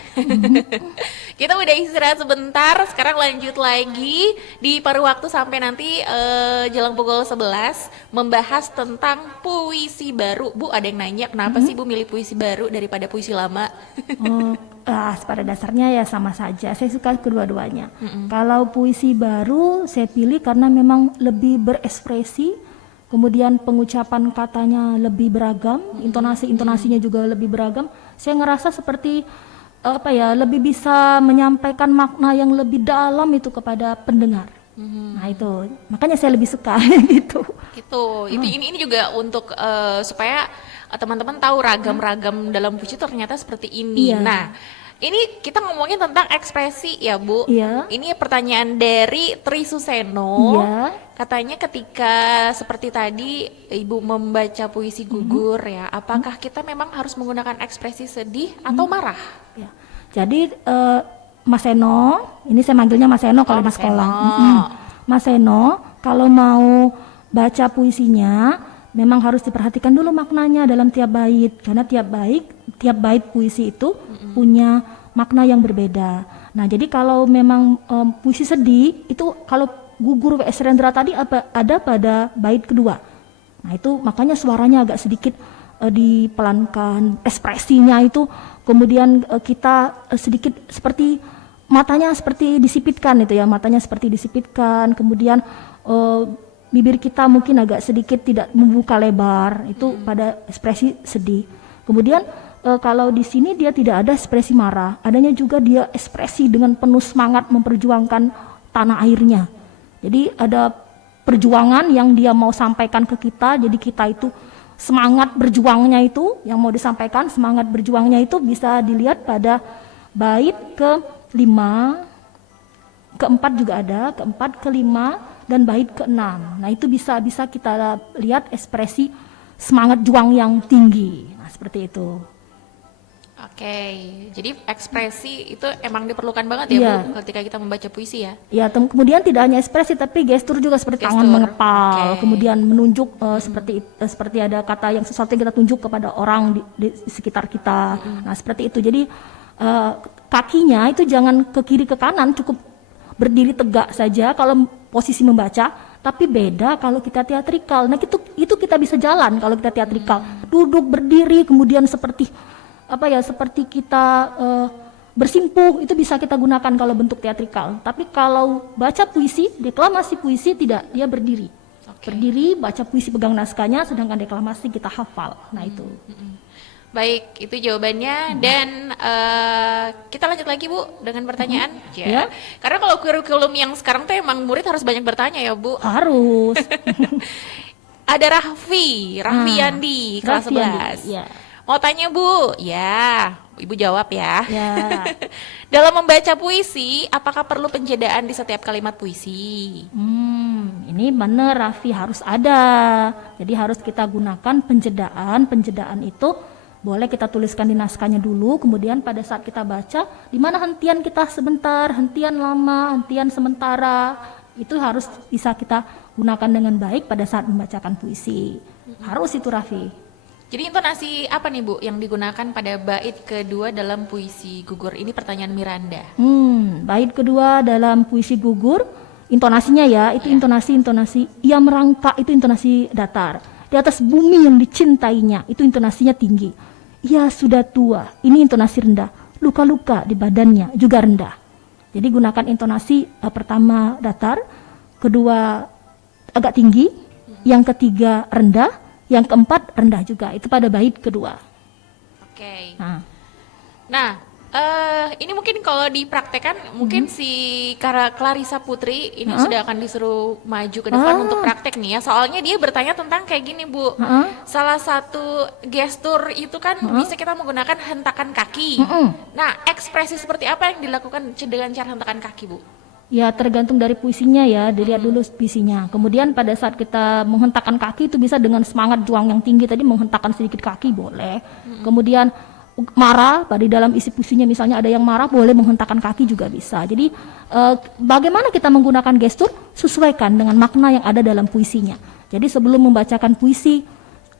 Kita udah istirahat sebentar, sekarang lanjut lagi di paruh waktu sampai nanti jelang pukul 11 membahas tentang puisi baru. Bu, ada yang nanya kenapa sih Bu milih puisi baru daripada puisi lama? Pada dasarnya ya sama saja, saya suka kedua-duanya. Kalau puisi baru saya pilih karena memang lebih berekspresi, kemudian pengucapan katanya lebih beragam, intonasinya juga lebih beragam. Saya ngerasa seperti lebih bisa menyampaikan makna yang lebih dalam itu kepada pendengar. Nah itu makanya saya lebih suka gitu. Gitu. Ini juga untuk supaya teman-teman tahu ragam-ragam dalam puisi ternyata seperti ini. Iya. Nah, ini kita ngomongin tentang ekspresi ya Bu. Iya. Ini pertanyaan dari Tri Suseno. Iya. Katanya ketika seperti tadi Ibu membaca puisi gugur ya, apakah kita memang harus menggunakan ekspresi sedih atau marah? Ya. Jadi Mas Seno, ini saya manggilnya Mas Seno kalau di Mas sekolah. Seno. Mas Seno, kalau mau baca puisinya memang harus diperhatikan dulu maknanya dalam tiap bait, karena tiap bait puisi itu punya makna yang berbeda. Nah, jadi kalau memang puisi sedih itu kalau gugur W.S. Rendra tadi ada pada bait kedua. Nah, itu makanya suaranya agak sedikit dipelankan, ekspresinya itu kemudian kita sedikit seperti matanya seperti disipitkan itu ya, matanya seperti disipitkan, kemudian bibir kita mungkin agak sedikit tidak membuka lebar, itu pada ekspresi sedih. Kemudian kalau di sini dia tidak ada ekspresi marah, adanya juga dia ekspresi dengan penuh semangat memperjuangkan tanah airnya. Jadi ada perjuangan yang dia mau sampaikan ke kita, jadi kita itu semangat berjuangnya itu yang mau disampaikan, semangat berjuangnya itu bisa dilihat pada bait ke-5, ke-4 juga ada, ke-4, ke-5 dan bait ke-6. Nah, itu bisa kita lihat ekspresi semangat juang yang tinggi. Nah, seperti itu. Oke, jadi ekspresi itu emang diperlukan banget ya Bu ketika kita membaca puisi ya? Ya, kemudian tidak hanya ekspresi tapi gestur juga seperti tangan mengepal, kemudian menunjuk seperti ada kata yang sesuatu yang kita tunjuk kepada orang di sekitar kita. Nah, seperti itu. Jadi kakinya itu jangan ke kiri ke kanan, cukup berdiri tegak saja kalau posisi membaca, tapi beda kalau kita teatrikal. Nah, itu kita bisa jalan kalau kita teatrikal. Duduk berdiri kemudian seperti seperti kita bersimpuh, itu bisa kita gunakan kalau bentuk teatrikal. Tapi kalau baca puisi, deklamasi puisi tidak, dia berdiri. Berdiri, baca puisi pegang naskahnya, sedangkan deklamasi kita hafal. Nah itu. Baik, itu jawabannya. Dan kita lanjut lagi Bu dengan pertanyaan. Ya. Karena kalau kurikulum yang sekarang tuh emang murid harus banyak bertanya ya Bu. Harus. Ada Raffi Yandi, kelas 11. Ya. Mau tanya Bu, ya, Ibu jawab ya. Ya. Dalam membaca puisi, apakah perlu penjedaan di setiap kalimat puisi? Ini benar Raffi, harus ada. Jadi harus kita gunakan penjedaan. Penjedaan itu boleh kita tuliskan di naskahnya dulu, kemudian pada saat kita baca, di mana hentian kita sebentar, hentian lama, hentian sementara, itu harus bisa kita gunakan dengan baik pada saat membacakan puisi. Harus itu Raffi. Jadi intonasi apa nih Bu yang digunakan pada bait kedua dalam puisi gugur? Ini pertanyaan Miranda. Bait kedua dalam puisi gugur, intonasinya ya, itu intonasi ia merangkak, itu intonasi datar. Di atas bumi yang dicintainya, itu intonasinya tinggi. Ia sudah tua, ini intonasi rendah. Luka-luka di badannya juga rendah. Jadi gunakan intonasi pertama datar, kedua agak tinggi, yang ketiga rendah, yang keempat rendah juga. Itu pada bait kedua. Oke. Nah, ini mungkin kalau dipraktekkan, mungkin si Clarissa Putri ini sudah akan disuruh maju ke depan untuk praktek nih ya. Soalnya dia bertanya tentang kayak gini Bu. Salah satu gestur itu kan bisa kita menggunakan hentakan kaki. Nah, ekspresi seperti apa yang dilakukan dengan cara hentakan kaki Bu? Ya tergantung dari puisinya ya, dilihat dulu puisinya. Kemudian pada saat kita menghentakkan kaki itu bisa dengan semangat juang yang tinggi tadi, menghentakkan sedikit kaki boleh. Kemudian marah, pada dalam isi puisinya misalnya ada yang marah, boleh menghentakkan kaki juga bisa. Jadi bagaimana kita menggunakan gestur, sesuaikan dengan makna yang ada dalam puisinya. Jadi sebelum membacakan puisi,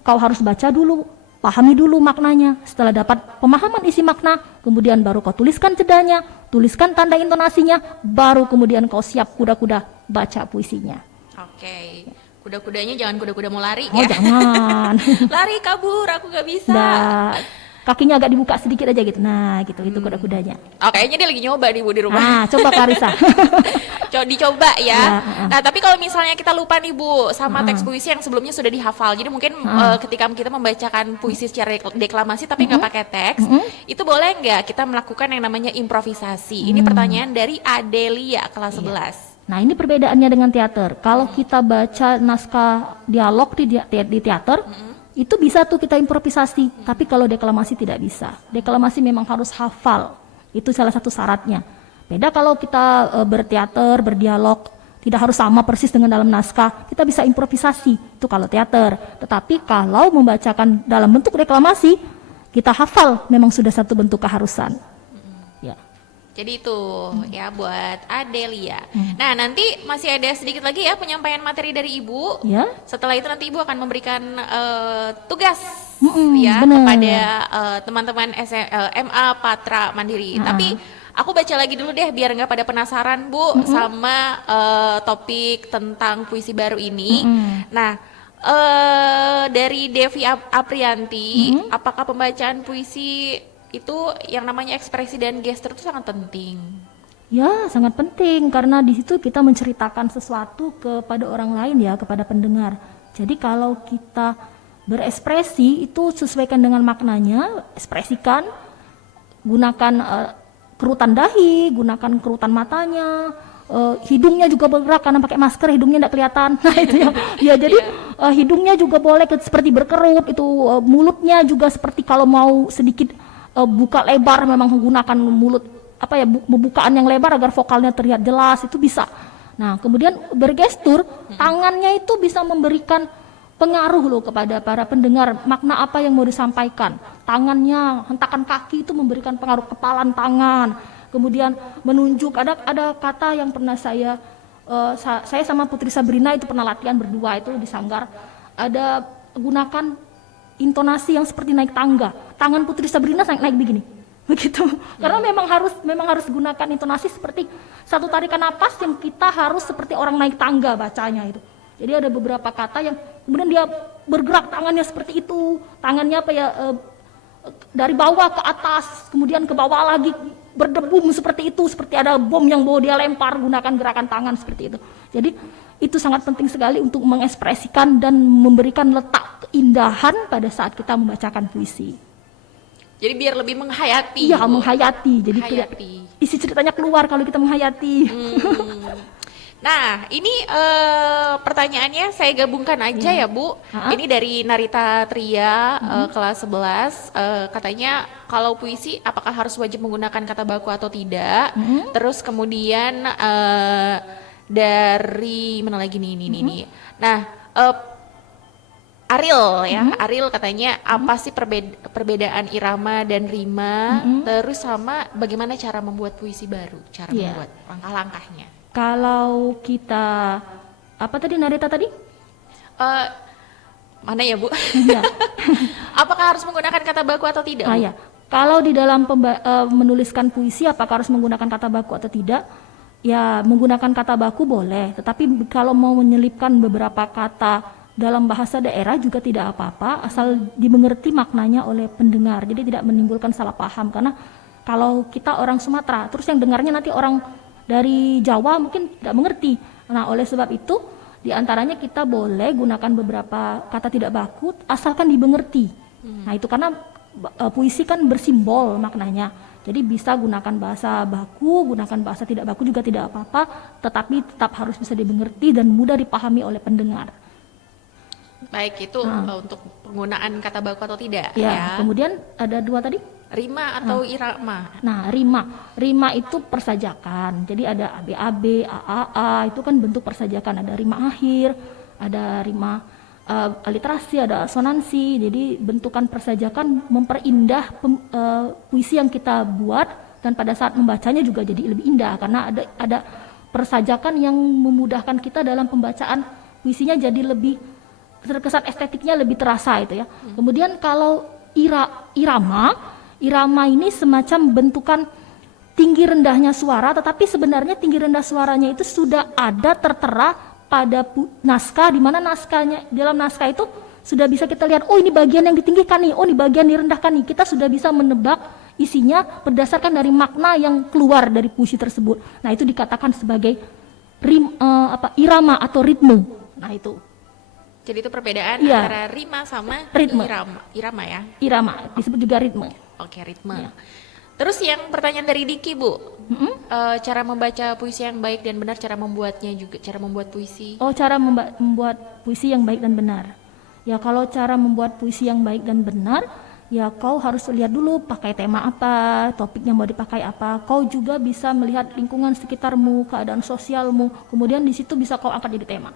kau harus baca dulu, pahami dulu maknanya. Setelah dapat pemahaman isi makna, kemudian baru kau tuliskan jedanya, tuliskan tanda intonasinya, baru kemudian kau siap kuda-kuda baca puisinya. Oke. Kuda-kudanya jangan kuda-kuda mau lari ya. ya. Jangan. Lari kabur, aku gak bisa. Nah, kakinya agak dibuka sedikit aja gitu. Nah, gitu itu kuda-kudanya. Oh, kayaknya dia lagi nyoba nih Bu di rumah. Nah, coba Karisa. Dicoba ya. Ya, Nah, tapi kalau misalnya kita lupa nih Bu sama teks puisi yang sebelumnya sudah dihafal. Jadi mungkin ketika kita membacakan puisi secara deklamasi tapi nggak pakai teks, itu boleh nggak kita melakukan yang namanya improvisasi? Ini pertanyaan dari Adelia kelas 11. Nah, ini perbedaannya dengan teater. Kalau kita baca naskah dialog di teater, itu bisa tuh kita improvisasi. Tapi kalau deklamasi tidak bisa. Deklamasi memang harus hafal. Itu salah satu syaratnya. Beda kalau kita berteater, berdialog, tidak harus sama persis dengan dalam naskah. Kita bisa improvisasi. Itu kalau teater. Tetapi kalau membacakan dalam bentuk deklamasi, kita hafal memang sudah satu bentuk keharusan. Ya. Jadi itu ya buat Adelia. Nah, nanti masih ada sedikit lagi ya penyampaian materi dari Ibu. Ya. Setelah itu nanti Ibu akan memberikan tugas bener. kepada teman-teman MA Patra Mandiri. Tapi aku baca lagi dulu deh biar nggak pada penasaran Bu sama topik tentang puisi baru ini. Nah, dari Devi Aprianti, apakah pembacaan puisi itu yang namanya ekspresi dan gestur itu sangat penting? Ya, sangat penting karena di situ kita menceritakan sesuatu kepada orang lain ya, kepada pendengar. Jadi kalau kita berekspresi itu sesuaikan dengan maknanya, ekspresikan, gunakan kerutan dahi, gunakan kerutan matanya, hidungnya juga bergerak karena pakai masker hidungnya tidak kelihatan. Nah itu ya, ya jadi hidungnya juga boleh seperti berkerut, itu mulutnya juga seperti kalau mau sedikit buka lebar memang menggunakan mulut pembukaan yang lebar agar vokalnya terlihat jelas, itu bisa. Nah, kemudian bergestur, tangannya itu bisa memberikan pengaruh loh kepada para pendengar makna apa yang mau disampaikan. Tangannya, hentakan kaki itu memberikan pengaruh, kepalan tangan. Kemudian menunjuk, ada kata yang pernah saya sama Putri Sabrina itu pernah latihan berdua itu di Sanggar. Ada gunakan intonasi yang seperti naik tangga. Tangan Putri Sabrina naik begini. Begitu. Karena memang harus gunakan intonasi seperti satu tarikan napas yang kita harus seperti orang naik tangga bacanya itu. Jadi ada beberapa kata yang kemudian dia bergerak tangannya seperti itu. Tangannya dari bawah ke atas, kemudian ke bawah lagi berdebum seperti itu, seperti ada bom yang mau dia lempar, gunakan gerakan tangan seperti itu. Jadi itu sangat penting sekali untuk mengekspresikan dan memberikan letak keindahan pada saat kita membacakan puisi. Jadi biar lebih menghayati. Iya, menghayati. Jadi isi ceritanya keluar kalau kita menghayati. Nah, ini pertanyaannya saya gabungkan aja ya Bu. Ini dari Narita Tria kelas 11. Katanya kalau puisi apakah harus wajib menggunakan kata baku atau tidak? Terus kemudian dari mana lagi nih? Nah, Ariel ya, Ariel katanya apa sih perbedaan irama dan rima? Terus sama bagaimana cara membuat puisi baru, cara membuat langkah-langkahnya. Kalau kita apa tadi Narita tadi? Mana ya Bu? Apakah harus menggunakan kata baku atau tidak? Ya. Kalau di dalam menuliskan puisi apakah harus menggunakan kata baku atau tidak? Ya, menggunakan kata baku boleh, tetapi kalau mau menyelipkan beberapa kata dalam bahasa daerah juga tidak apa-apa, asal dimengerti maknanya oleh pendengar. Jadi tidak menimbulkan salah paham, karena kalau kita orang Sumatera, terus yang dengarnya nanti orang dari Jawa mungkin tidak mengerti. Nah, oleh sebab itu diantaranya kita boleh gunakan beberapa kata tidak baku asalkan dimengerti. Nah itu karena puisi kan bersimbol maknanya. Jadi bisa gunakan bahasa baku, gunakan bahasa tidak baku juga tidak apa-apa, tetapi tetap harus bisa dimengerti dan mudah dipahami oleh pendengar. Baik, itu untuk penggunaan kata baku atau tidak ya. Kemudian ada dua tadi, rima atau irama. Nah, rima itu persajakan. Jadi ada ABAB, AAA, itu kan bentuk persajakan. Ada rima akhir, ada rima aliterasi, ada asonansi. Jadi bentukan persajakan memperindah puisi yang kita buat, dan pada saat membacanya juga jadi lebih indah karena ada persajakan yang memudahkan kita dalam pembacaan puisinya, jadi lebih terkesan estetiknya lebih terasa itu ya. Kemudian kalau irama ini semacam bentukan tinggi rendahnya suara, tetapi sebenarnya tinggi rendah suaranya itu sudah ada tertera pada naskah, di mana naskahnya dalam naskah itu sudah bisa kita lihat, oh ini bagian yang ditinggikan nih, oh ini bagian direndahkan nih. Kita sudah bisa menebak isinya berdasarkan dari makna yang keluar dari puisi tersebut. Nah, itu dikatakan sebagai irama atau ritme. Nah, itu. Jadi itu perbedaan Iya. antara rima sama Ritme. irama ya. Irama disebut juga ritme. Oke, ritme. Terus yang pertanyaan dari Diki, Bu. Cara membaca puisi yang baik dan benar, cara membuatnya juga, cara membuat puisi. Oh, cara membuat puisi yang baik dan benar. Ya, kalau cara membuat puisi yang baik dan benar, ya kau harus lihat dulu pakai tema apa, topiknya mau dipakai apa. Kau juga bisa melihat lingkungan sekitarmu, keadaan sosialmu. Kemudian di situ bisa kau angkat jadi tema.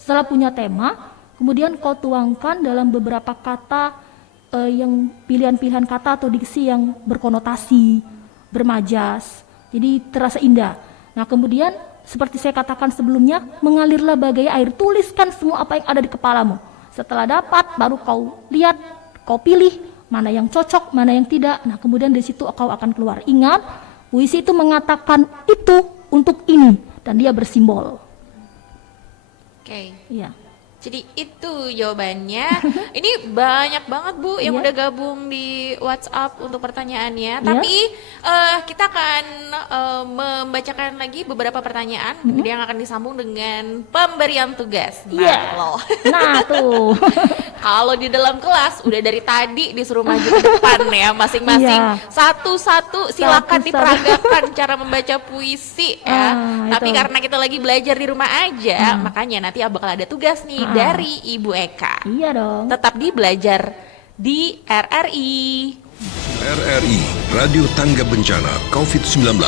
Setelah punya tema, kemudian kau tuangkan dalam beberapa kata yang pilihan-pilihan kata atau diksi yang berkonotasi, bermajas, jadi terasa indah. Nah, kemudian seperti saya katakan sebelumnya, mengalirlah bagai air, tuliskan semua apa yang ada di kepalamu. Setelah dapat, baru kau lihat, kau pilih mana yang cocok, mana yang tidak. Nah, kemudian dari situ kau akan keluar. Ingat, puisi itu mengatakan itu untuk ini, dan dia bersimbol. Oke. Iya. Jadi itu jawabannya. Ini banyak banget, Bu, yang udah gabung di WhatsApp untuk pertanyaannya. Tapi kita akan membacakan lagi beberapa pertanyaan yang akan disambung dengan pemberian tugas. Nah, tuh. Kalau di dalam kelas udah dari tadi disuruh maju ke depan ya, masing-masing satu-satu silakan diperagakan cara membaca puisi ya. Tapi karena kita lagi belajar di rumah aja, makanya nanti bakal ada tugas nih dari Ibu Eka. Iya dong. Tetap di belajar di RRI. RRI, Radio Tangga Bencana COVID-19.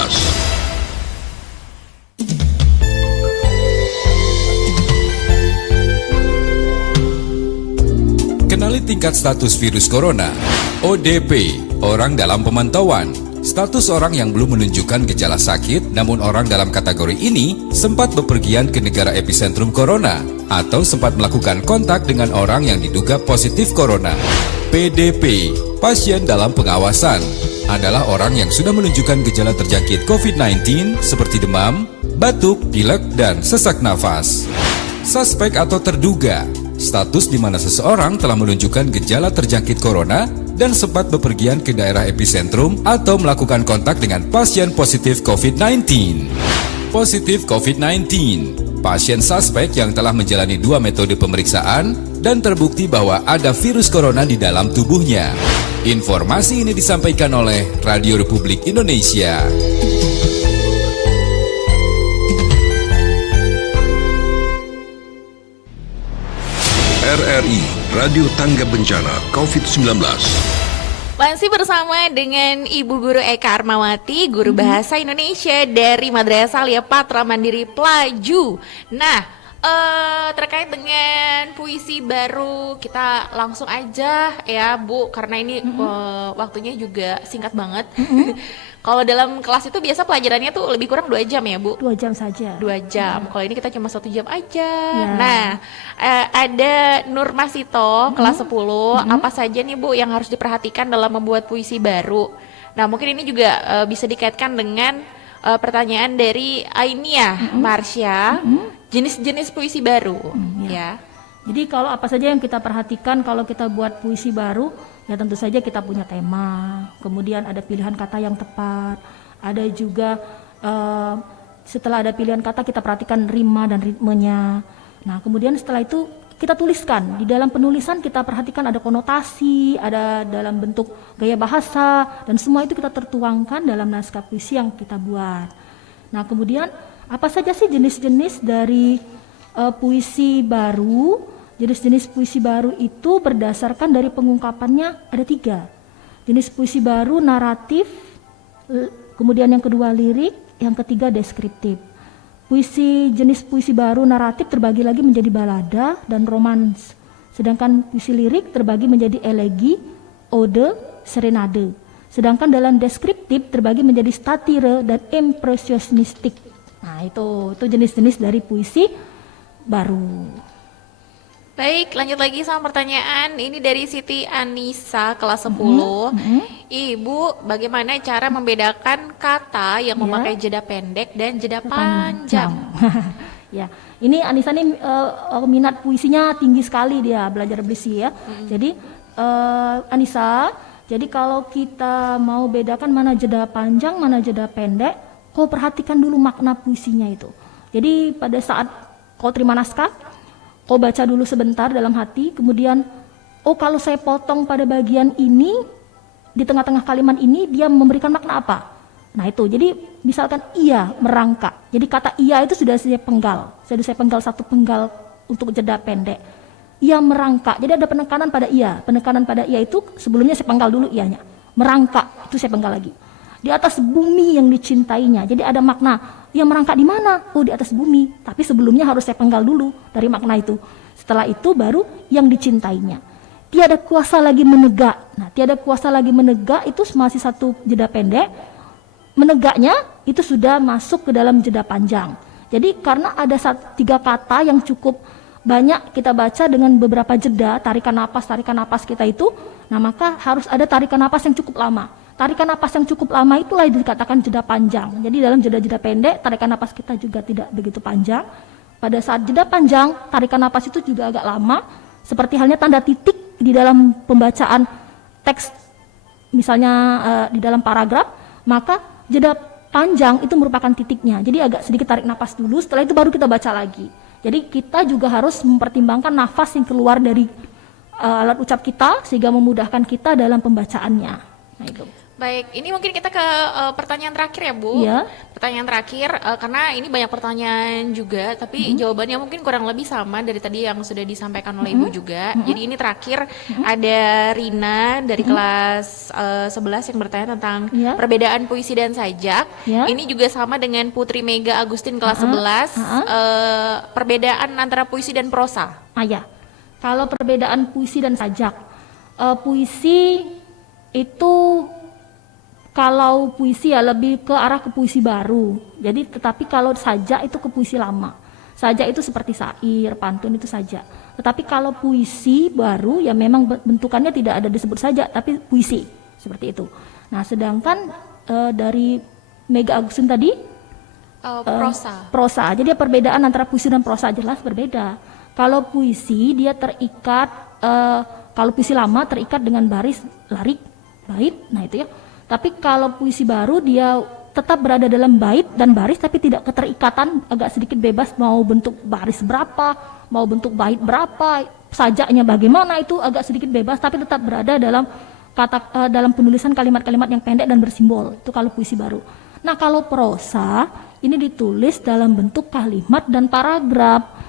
Kenali tingkat status virus corona. ODP, orang dalam pemantauan. Status orang yang belum menunjukkan gejala sakit, namun orang dalam kategori ini sempat bepergian ke negara epicentrum corona atau sempat melakukan kontak dengan orang yang diduga positif corona. PDP, pasien dalam pengawasan, adalah orang yang sudah menunjukkan gejala terjangkit COVID-19 seperti demam, batuk, pilek, dan sesak nafas. Suspek atau terduga, status di mana seseorang telah menunjukkan gejala terjangkit corona dan sempat bepergian ke daerah epicentrum atau melakukan kontak dengan pasien positif COVID-19. Positif COVID-19, pasien suspek yang telah menjalani 2 metode pemeriksaan dan terbukti bahwa ada virus corona di dalam tubuhnya. Informasi ini disampaikan oleh Radio Republik Indonesia. RRI, Radio Tangga Bencana COVID-19. Masih bersama dengan Ibu Guru Eka Armawati, Guru Bahasa Indonesia dari Madrasah Alia Patra Mandiri Pelaju. Nah, terkait dengan puisi baru, kita langsung aja ya Bu, karena ini waktunya juga singkat banget. Kalau dalam kelas itu biasa pelajarannya tuh lebih kurang 2 jam ya Bu? 2 jam saja. 2 jam. Kalau ini kita cuma 1 jam aja. Nah, ada Nur Masito kelas 10. Apa saja nih Bu yang harus diperhatikan dalam membuat puisi baru? Nah, mungkin ini juga bisa dikaitkan dengan pertanyaan dari Ainia Marsha. Jenis-jenis puisi baru ya. Jadi kalau apa saja yang kita perhatikan kalau kita buat puisi baru, ya tentu saja kita punya tema, kemudian ada pilihan kata yang tepat, ada juga setelah ada pilihan kata kita perhatikan rima dan ritmenya. Nah, kemudian setelah itu kita tuliskan. Di dalam penulisan kita perhatikan ada konotasi, ada dalam bentuk gaya bahasa, dan semua itu kita tertuangkan dalam naskah puisi yang kita buat. Nah, kemudian apa saja sih jenis-jenis dari puisi baru? Jenis-jenis puisi baru itu berdasarkan dari pengungkapannya ada 3. Jenis puisi baru naratif, kemudian yang kedua lirik, yang ketiga deskriptif. Jenis puisi baru naratif terbagi lagi menjadi balada dan romans. Sedangkan puisi lirik terbagi menjadi elegi, ode, serenade. Sedangkan dalam deskriptif terbagi menjadi satire dan impresionistik. Nah, itu jenis-jenis dari puisi baru. Baik, lanjut lagi sama pertanyaan. Ini dari Siti Anissa kelas 10. Ibu, bagaimana cara membedakan kata yang memakai jeda pendek dan jeda panjang? Ya, ini Anissa nih minat puisinya tinggi sekali dia belajar puisi ya. Jadi Anissa, jadi kalau kita mau bedakan mana jeda panjang, mana jeda pendek, kau perhatikan dulu makna puisinya itu. Jadi pada saat kau terima naskah, kau baca dulu sebentar dalam hati, kemudian oh kalau saya potong pada bagian ini, di tengah-tengah kalimat ini dia memberikan makna apa? Nah itu, jadi misalkan ia merangkak. Jadi kata ia itu sudah saya penggal. Saya penggal satu penggal untuk jeda pendek. Ia merangkak, jadi ada penekanan pada ia. Penekanan pada ia itu sebelumnya saya penggal dulu ianya. Merangkak, itu saya penggal lagi. Di atas bumi yang dicintainya. Jadi ada makna, ia merangkak di mana? Oh di atas bumi. Tapi sebelumnya harus saya penggal dulu dari makna itu. Setelah itu baru yang dicintainya. Tiada kuasa lagi menegak. Nah tiada kuasa lagi menegak itu masih satu jeda pendek. Menegaknya itu sudah masuk ke dalam jeda panjang. Jadi karena ada 3 kata yang cukup banyak kita baca dengan beberapa jeda, tarikan napas kita itu, nah maka harus ada tarikan napas yang cukup lama. Tarikan napas yang cukup lama itulah yang dikatakan jeda panjang. Jadi dalam jeda-jeda pendek, tarikan napas kita juga tidak begitu panjang. Pada saat jeda panjang, tarikan napas itu juga agak lama, seperti halnya tanda titik di dalam pembacaan teks, misalnya di dalam paragraf, maka jeda panjang itu merupakan titiknya. Jadi agak sedikit tarik nafas dulu, setelah itu baru kita baca lagi. Jadi kita juga harus mempertimbangkan nafas yang keluar dari alat ucap kita sehingga memudahkan kita dalam pembacaannya. Nah itu. Baik, ini mungkin kita ke pertanyaan terakhir ya Bu. Iya. Pertanyaan terakhir, karena ini banyak pertanyaan juga, tapi jawabannya mungkin kurang lebih sama dari tadi yang sudah disampaikan oleh Ibu juga. Jadi ini terakhir ada Rina dari kelas 11 yang bertanya tentang perbedaan puisi dan sajak. Ini juga sama dengan Putri Mega Agustin kelas 11, perbedaan antara puisi dan prosa. Ya, kalau perbedaan puisi dan sajak, puisi itu kalau puisi ya lebih ke arah ke puisi baru. Jadi tetapi kalau sajak itu ke puisi lama. Sajak itu seperti syair, pantun itu sajak. Tetapi kalau puisi baru ya memang bentukannya tidak ada disebut sajak tapi puisi seperti itu. Nah, sedangkan dari Mega Agustin tadi prosa. Jadi perbedaan antara puisi dan prosa jelas berbeda. Kalau puisi dia terikat kalau puisi lama terikat dengan baris, larik, bait. Nah, itu ya. Tapi kalau puisi baru dia tetap berada dalam bait dan baris tapi tidak keterikatan, agak sedikit bebas mau bentuk baris berapa, mau bentuk bait berapa, sajaknya bagaimana itu agak sedikit bebas tapi tetap berada dalam dalam penulisan kalimat-kalimat yang pendek dan bersimbol. Itu kalau puisi baru. Nah, kalau prosa ini ditulis dalam bentuk kalimat dan paragraf.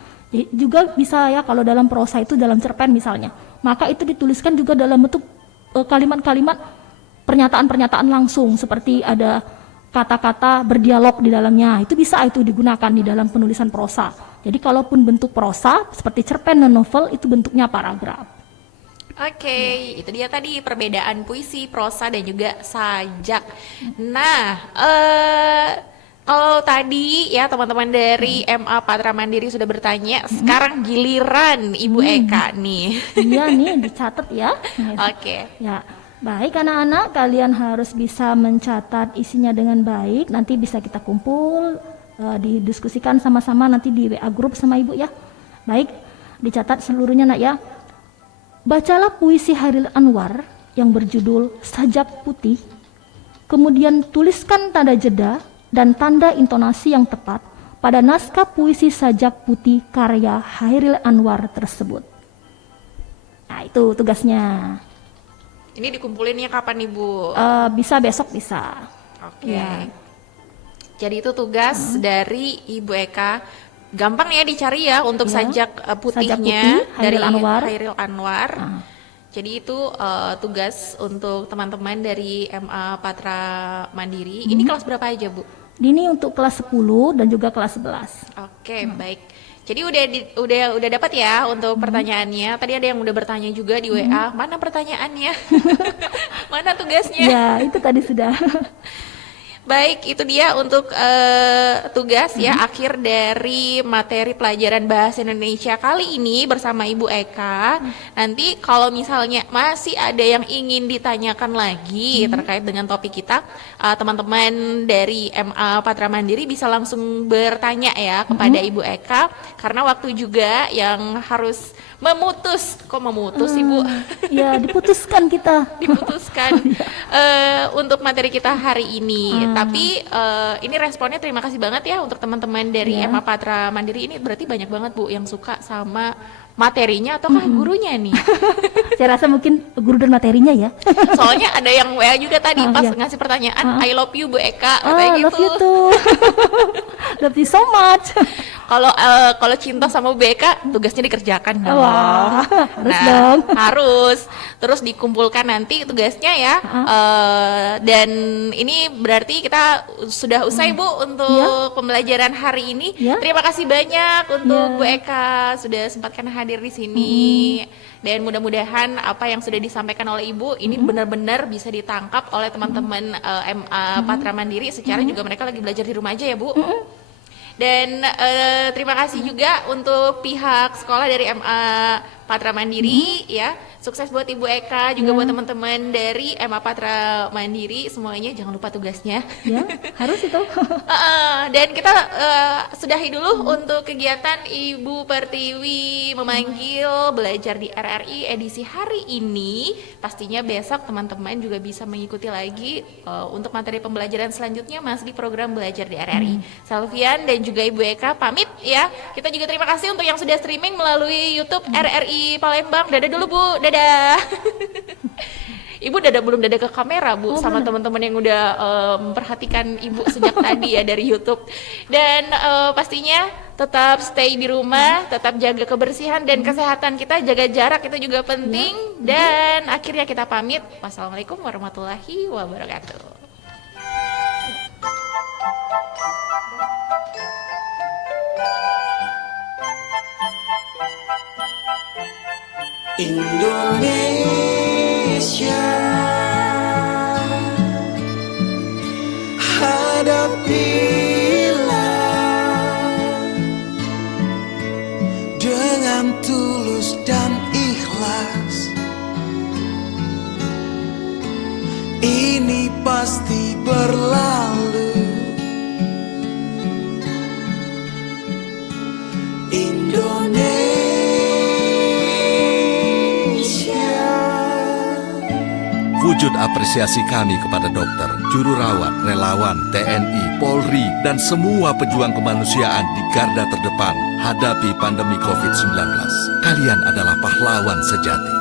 Juga bisa ya kalau dalam prosa itu dalam cerpen misalnya. Maka itu dituliskan juga dalam bentuk kalimat-kalimat pernyataan-pernyataan langsung seperti ada kata-kata berdialog di dalamnya. Itu bisa itu digunakan di dalam penulisan prosa. Jadi kalaupun bentuk prosa seperti cerpen dan novel itu bentuknya paragraf. Oke, itu dia tadi perbedaan puisi, prosa dan juga sajak. Nah, kalau tadi ya teman-teman dari MA Patra Mandiri sudah bertanya, sekarang giliran Ibu Eka nih. Iya nih, dicatat ya. Oke. Ya. Baik anak-anak, kalian harus bisa mencatat isinya dengan baik. Nanti bisa kita kumpul, didiskusikan sama-sama nanti di WA grup sama Ibu ya. Baik, dicatat seluruhnya nak ya. Bacalah puisi Hairil Anwar yang berjudul Sajak Putih. Kemudian tuliskan tanda jeda dan tanda intonasi yang tepat pada naskah puisi Sajak Putih karya Hairil Anwar tersebut. Nah, itu tugasnya. Ini dikumpulinnya kapan Ibu? Bisa besok bisa. Oke. Ya. Jadi itu tugas dari Ibu Eka. Gampang ya dicari ya untuk sajak putihnya dari Hairil Anwar. Jadi itu tugas untuk teman-teman dari MA Patra Mandiri. Ini kelas berapa aja Bu? Ini untuk kelas 10 dan juga kelas 11. Oke, baik. Jadi udah dapat ya untuk pertanyaannya. Tadi ada yang udah bertanya juga di WA, mana pertanyaannya? Mana tugasnya? Ya, itu tadi sudah. Baik, itu dia untuk tugas ya akhir dari materi pelajaran bahasa Indonesia kali ini bersama Ibu Eka. Nanti kalau misalnya masih ada yang ingin ditanyakan lagi terkait dengan topik kita, teman-teman dari MA Patra Mandiri bisa langsung bertanya ya kepada Ibu Eka, karena waktu juga yang harus memutus, kok memutus Ibu? Ya, diputuskan kita. Diputuskan untuk materi kita hari ini. Tapi ini responnya terima kasih banget ya untuk teman-teman dari MA Patra Mandiri. Ini berarti banyak banget Bu yang suka sama materinya ataukah gurunya nih? Saya rasa mungkin guru dan materinya ya. Soalnya ada yang WA juga tadi pas ngasih pertanyaan, I love you Bu Eka, katanya gitu. Love you too. Love you so much. Kalau cinta sama Bu Eka, tugasnya dikerjakan dong. Wah, harus dong. Harus. Terus dikumpulkan nanti tugasnya ya. Dan ini berarti kita sudah usai Bu untuk pembelajaran hari ini. Terima kasih banyak untuk Bu Eka sudah sempatkan hadir di sini. Dan mudah-mudahan apa yang sudah disampaikan oleh Ibu ini benar-benar bisa ditangkap oleh teman-teman MA Patra Mandiri. Secara juga mereka lagi belajar di rumah aja ya Bu. Dan terima kasih juga untuk pihak sekolah dari MA Patra Mandiri ya. Sukses buat Ibu Eka, juga buat teman-teman dari MA Patra Mandiri semuanya, jangan lupa tugasnya. Ya, harus itu. Dan kita sudahi dulu untuk kegiatan Ibu Pertiwi memanggil belajar di RRI edisi hari ini. Pastinya besok teman-teman juga bisa mengikuti lagi untuk materi pembelajaran selanjutnya masih di program belajar di RRI. Salvian dan juga Ibu Eka pamit ya. Kita juga terima kasih untuk yang sudah streaming melalui YouTube RRI Palembang. Dadah dulu Bu, dadah. Ibu belum dadah ke kamera Bu, sama teman-teman yang udah memperhatikan Ibu sejak tadi ya dari YouTube. Dan pastinya tetap stay di rumah, tetap jaga kebersihan dan kesehatan kita, jaga jarak itu juga penting. Dan akhirnya kita pamit. Wassalamualaikum warahmatullahi wabarakatuh. Indonesia, hadapilah dengan tulus dan ikhlas. Ini pasti berlalu. Wujud apresiasi kami kepada dokter, juru rawat, relawan, TNI, Polri, dan semua pejuang kemanusiaan di garda terdepan hadapi pandemi COVID-19. Kalian adalah pahlawan sejati.